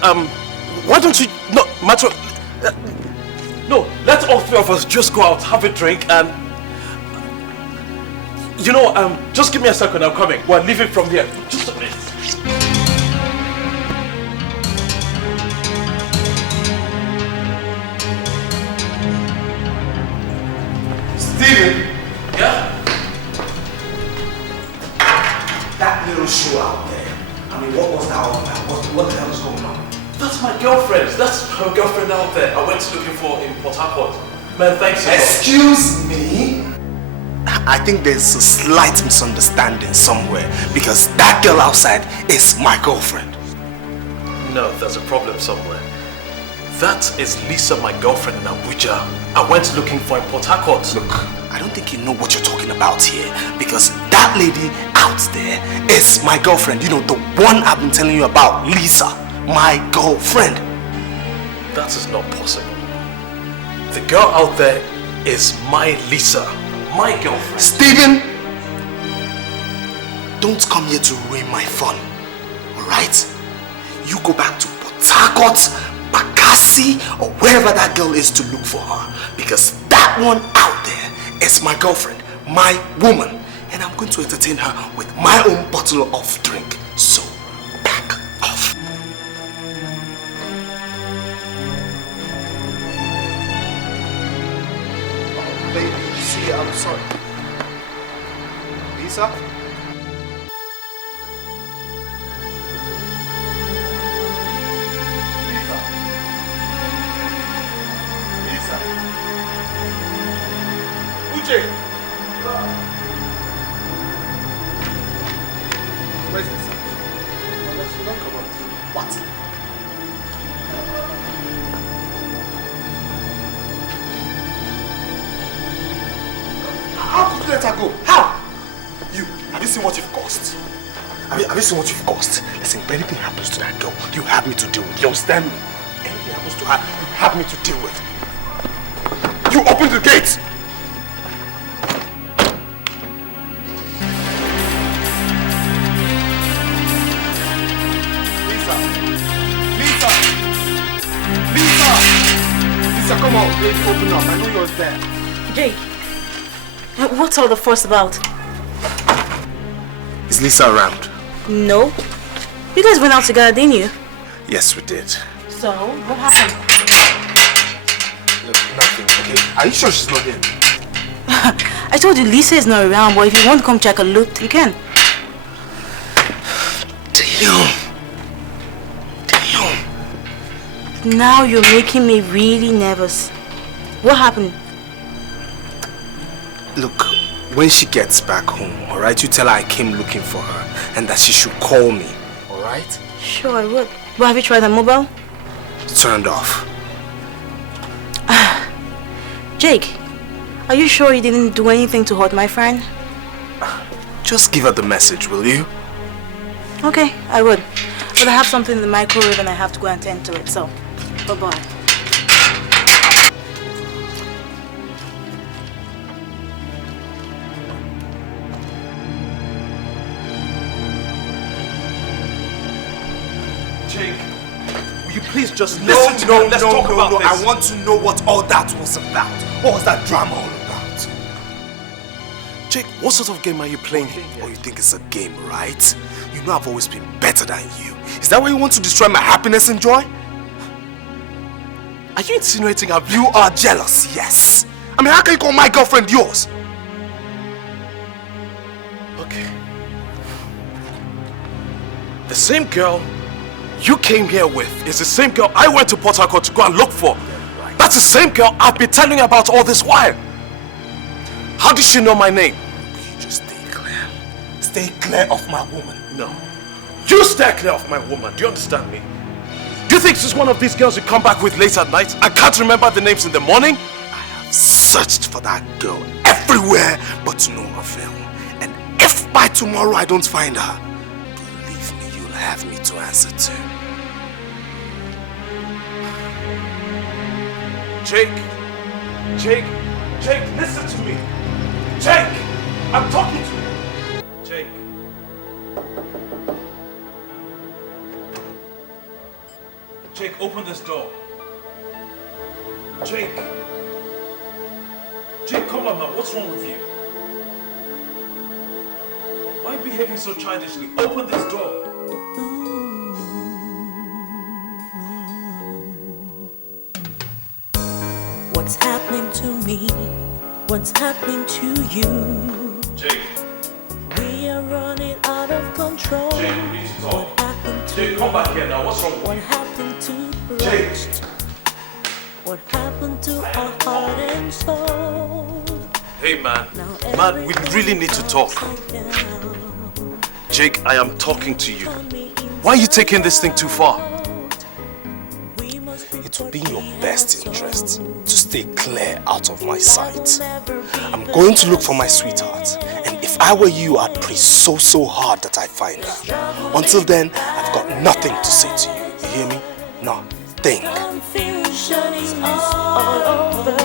Why don't you... No, matter... no, let all three of us just go out, have a drink, and... You know, just give me a second, I'm coming. We're leaving from here. Just a minute. Steven! Yeah? That little show out there. I mean, what was that all about? What the hell is going on? That's my girlfriend. That's her girlfriend out there. I went looking for in Port Harcourt. Man, thanks so much. Excuse me? I think there's a slight misunderstanding somewhere because that girl outside is my girlfriend. No, there's a problem somewhere. That is Lisa, my girlfriend in Abuja. I went looking for in Port Harcourt. Look, I don't think you know what you're talking about here because that lady out there is my girlfriend. You know, the one I've been telling you about, Lisa, my girlfriend. That is not possible. The girl out there is my Lisa, my girlfriend. Steven, don't come here to ruin my fun, alright? You go back to Port Harcourt, Bakassi, or wherever that girl is to look for her. Because that one out there is my girlfriend, my woman. And I'm going to entertain her with my own bottle of drink. So, back off. Oh, baby, see, I'm sorry. Lisa? Uche! Where's this? Come on. What? How could you let her go? How? You, have you seen what you've caused? Have you seen what you've caused? Listen, if anything happens to that girl, you have me to deal with. You understand me? Anything happens to her, you have me to deal with. You open the gates! Lisa, come on, baby, open up. I know you're there. Jake, what's all the fuss about? Is Lisa around? No. You guys went out together, didn't you? Yes, we did. So, what happened? Look, nothing, okay? Are you sure she's not in? I told you Lisa is not around, but if you want to come check a look, you can. Damn. Now you're making me really nervous. What happened? Look, when she gets back home, alright, you tell her I came looking for her and that she should call me, alright? Sure, I would. But have you tried the mobile? Turned off. Jake, are you sure you didn't do anything to hurt my friend? Just give her the message, will you? Okay, I would. But I have something in the microwave and I have to go and tend to it, so bye-bye. Jake, please just listen to me. Let's talk about this. I want to know what all that was about. What was that drama all about? Jake, what sort of game are you playing here? Oh, you think it's a game, right? You know I've always been better than you. Is that why you want to destroy my happiness and joy? Are you insinuating you are jealous, yes. I mean, how can you call my girlfriend yours? Okay. The same girl you came here with is the same girl I went to Port Harcourt to go and look for. That's the same girl I've been telling you about all this while. How did she know my name? You just stay clear. Stay clear of my woman. No. You stay clear of my woman. Do you understand me? Do you think she's one of these girls you come back with late at night? I can't remember the names in the morning? I have searched for that girl everywhere but Nora. And if by tomorrow I don't find her, believe me, you'll have me to answer to. Jake, listen to me. Jake, I'm talking to you. Jake. Jake, open this door. Jake, come on now, what's wrong with you? Why are you behaving so childishly? Open this door. What's happening to me? What's happening to you? Jake. We are running out of control. Jake, we need to talk. What happened to Jake, come back here now. What's wrong with you? What happened to Jake. lust? What happened to our heart and soul? Hey man, we really need to talk. Jake, I am talking to you. Why are you taking this thing too far? It would be in your best interest to stay clear out of my sight. I'm going to look for my sweetheart, and if I were you, I'd pray so hard that I find her. Until then, I've got nothing to say to you. You hear me? Nothing. Confusion is all over.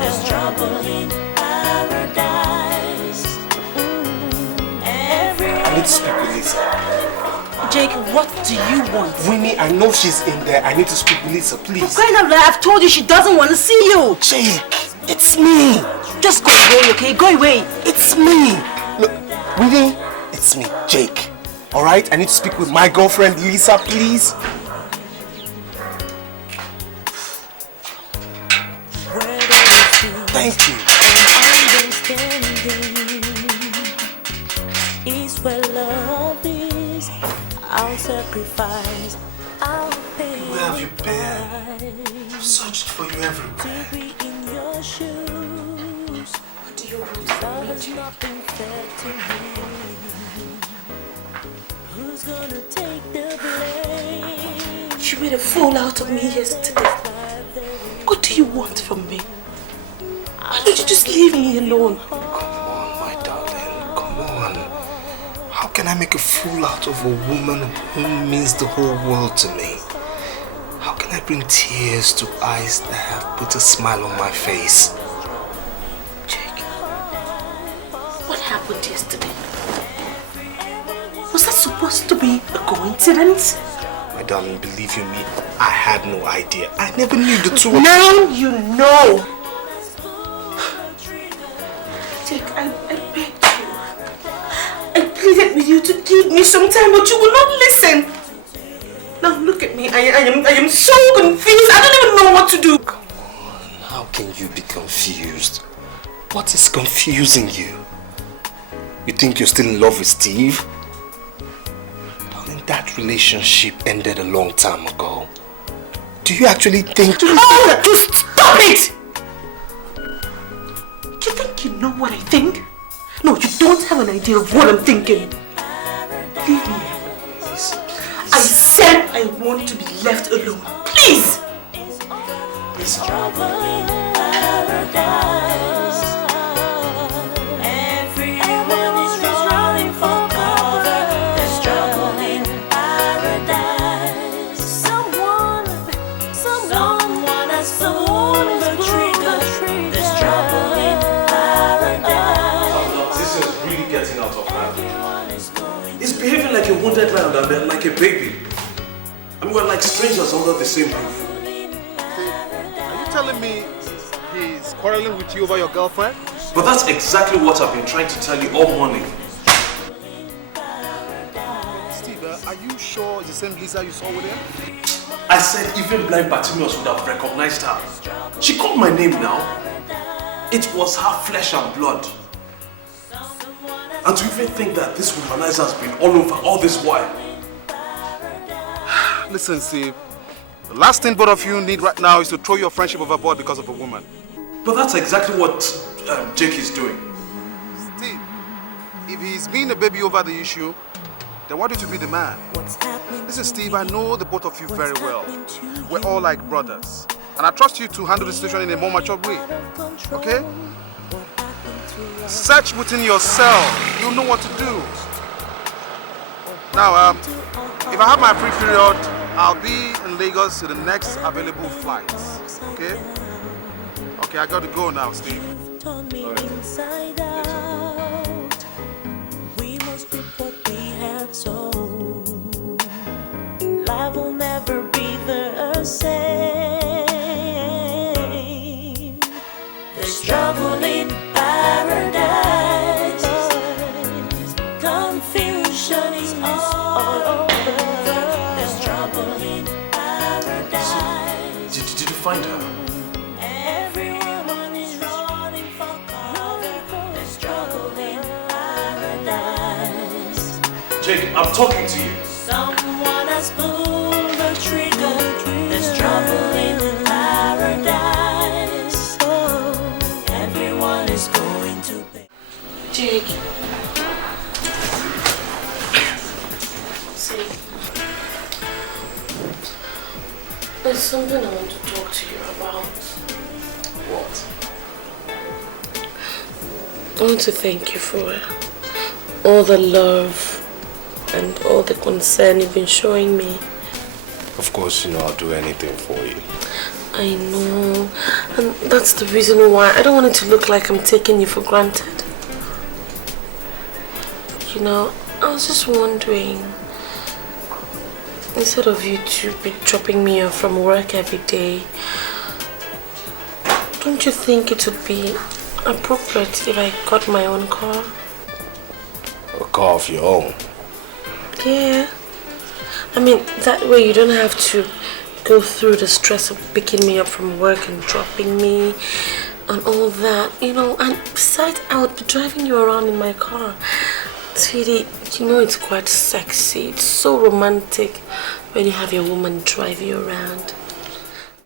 There's trouble in paradise. I need to speak with Lisa. Jake, what do you want? Winnie, I know she's in there. I need to speak with Lisa, please. For crying out loud, I've told you she doesn't want to see you. Jake, it's me. Just go away, okay? Go away. It's me. Look, Winnie, it's me, Jake. Alright, I need to speak with my girlfriend, Lisa, please. Thank you. Is where love is. I'll sacrifice. I'll pay. Where have you been? I've searched for you everywhere. To be in your shoes. What do you want from me, Jake? Nothing fair to me. Who's gonna take the blame? You made a fool out of me yesterday. What do you want from me? Why don't you just leave me alone? Come on, my darling. Come on. How can I make a fool out of a woman who means the whole world to me? How can I bring tears to eyes that have put a smile on my face? Jake, what happened yesterday? Was that supposed to be a coincidence? My darling, believe you me, I had no idea. I never knew the two of Now you know. Jake, I begged you. I pleaded with you to give me some time, but you will not listen. Now look at me. I am so confused. I don't even know what to do. Come on, how can you be confused? What is confusing you? You think you're still in love with Steve? Darling, that relationship ended a long time ago. Do you actually think... Oh, just stop it! You think you know what I think? No, you don't have an idea of what I'm thinking. Leave me. I said I want to be left alone. Please! Listen. Everyone is running for cover. There's trouble in paradise. Someone has pulled the trigger. There's trouble in paradise. This is really getting out of hand. He's behaving like a wounded lion and then like a baby. we're like strangers under the same roof. Are you telling me he's quarreling with you over your girlfriend? But that's exactly what I've been trying to tell you all morning. Steve, are you sure it's the same Lisa you saw with him? I said even blind Bartimaeus would have recognized her. She called my name now. It was her flesh and blood. And to even think that this womanizer has been all over all this while. Listen, Steve. The last thing both of you need right now is to throw your friendship overboard because of a woman. But that's exactly what Jake is doing. Steve, if he's being a baby over the issue, then why don't you be the man? Listen, Steve, I know the both of you very well. We're all like brothers. And I trust you to handle the situation in a more mature way. Okay? Search within yourself. You'll know what to do. Now, if I have my free period, I'll be in Lagos to the next available flight. Okay? Okay, I got to go now, Steve. We must reap what we have sown. Life will never be the same. There's trouble in paradise. Confusion is all over. There's trouble in paradise. Did you find her? Everyone is running for cover. There's trouble in paradise. Jake, I'm talking to you. Someone has pulled the trigger. There's trouble in paradise. Oh, everyone is going to pay. Jake. See, there's something I want to talk to you about. What? I want to thank you for all the love and all the concern you've been showing me. Of course, you know I'll do anything for you. I know, and that's the reason why I don't want it to look like I'm taking you for granted. You know, I was just wondering, instead of you to be dropping me off from work every day, don't you think it would be appropriate if I got my own car? A car of your own? Yeah. I mean, that way you don't have to go through the stress of picking me up from work and dropping me and all that, you know. And besides, I would be driving you around in my car. Sweetie, you know it's quite sexy. It's so romantic when you have your woman drive you around.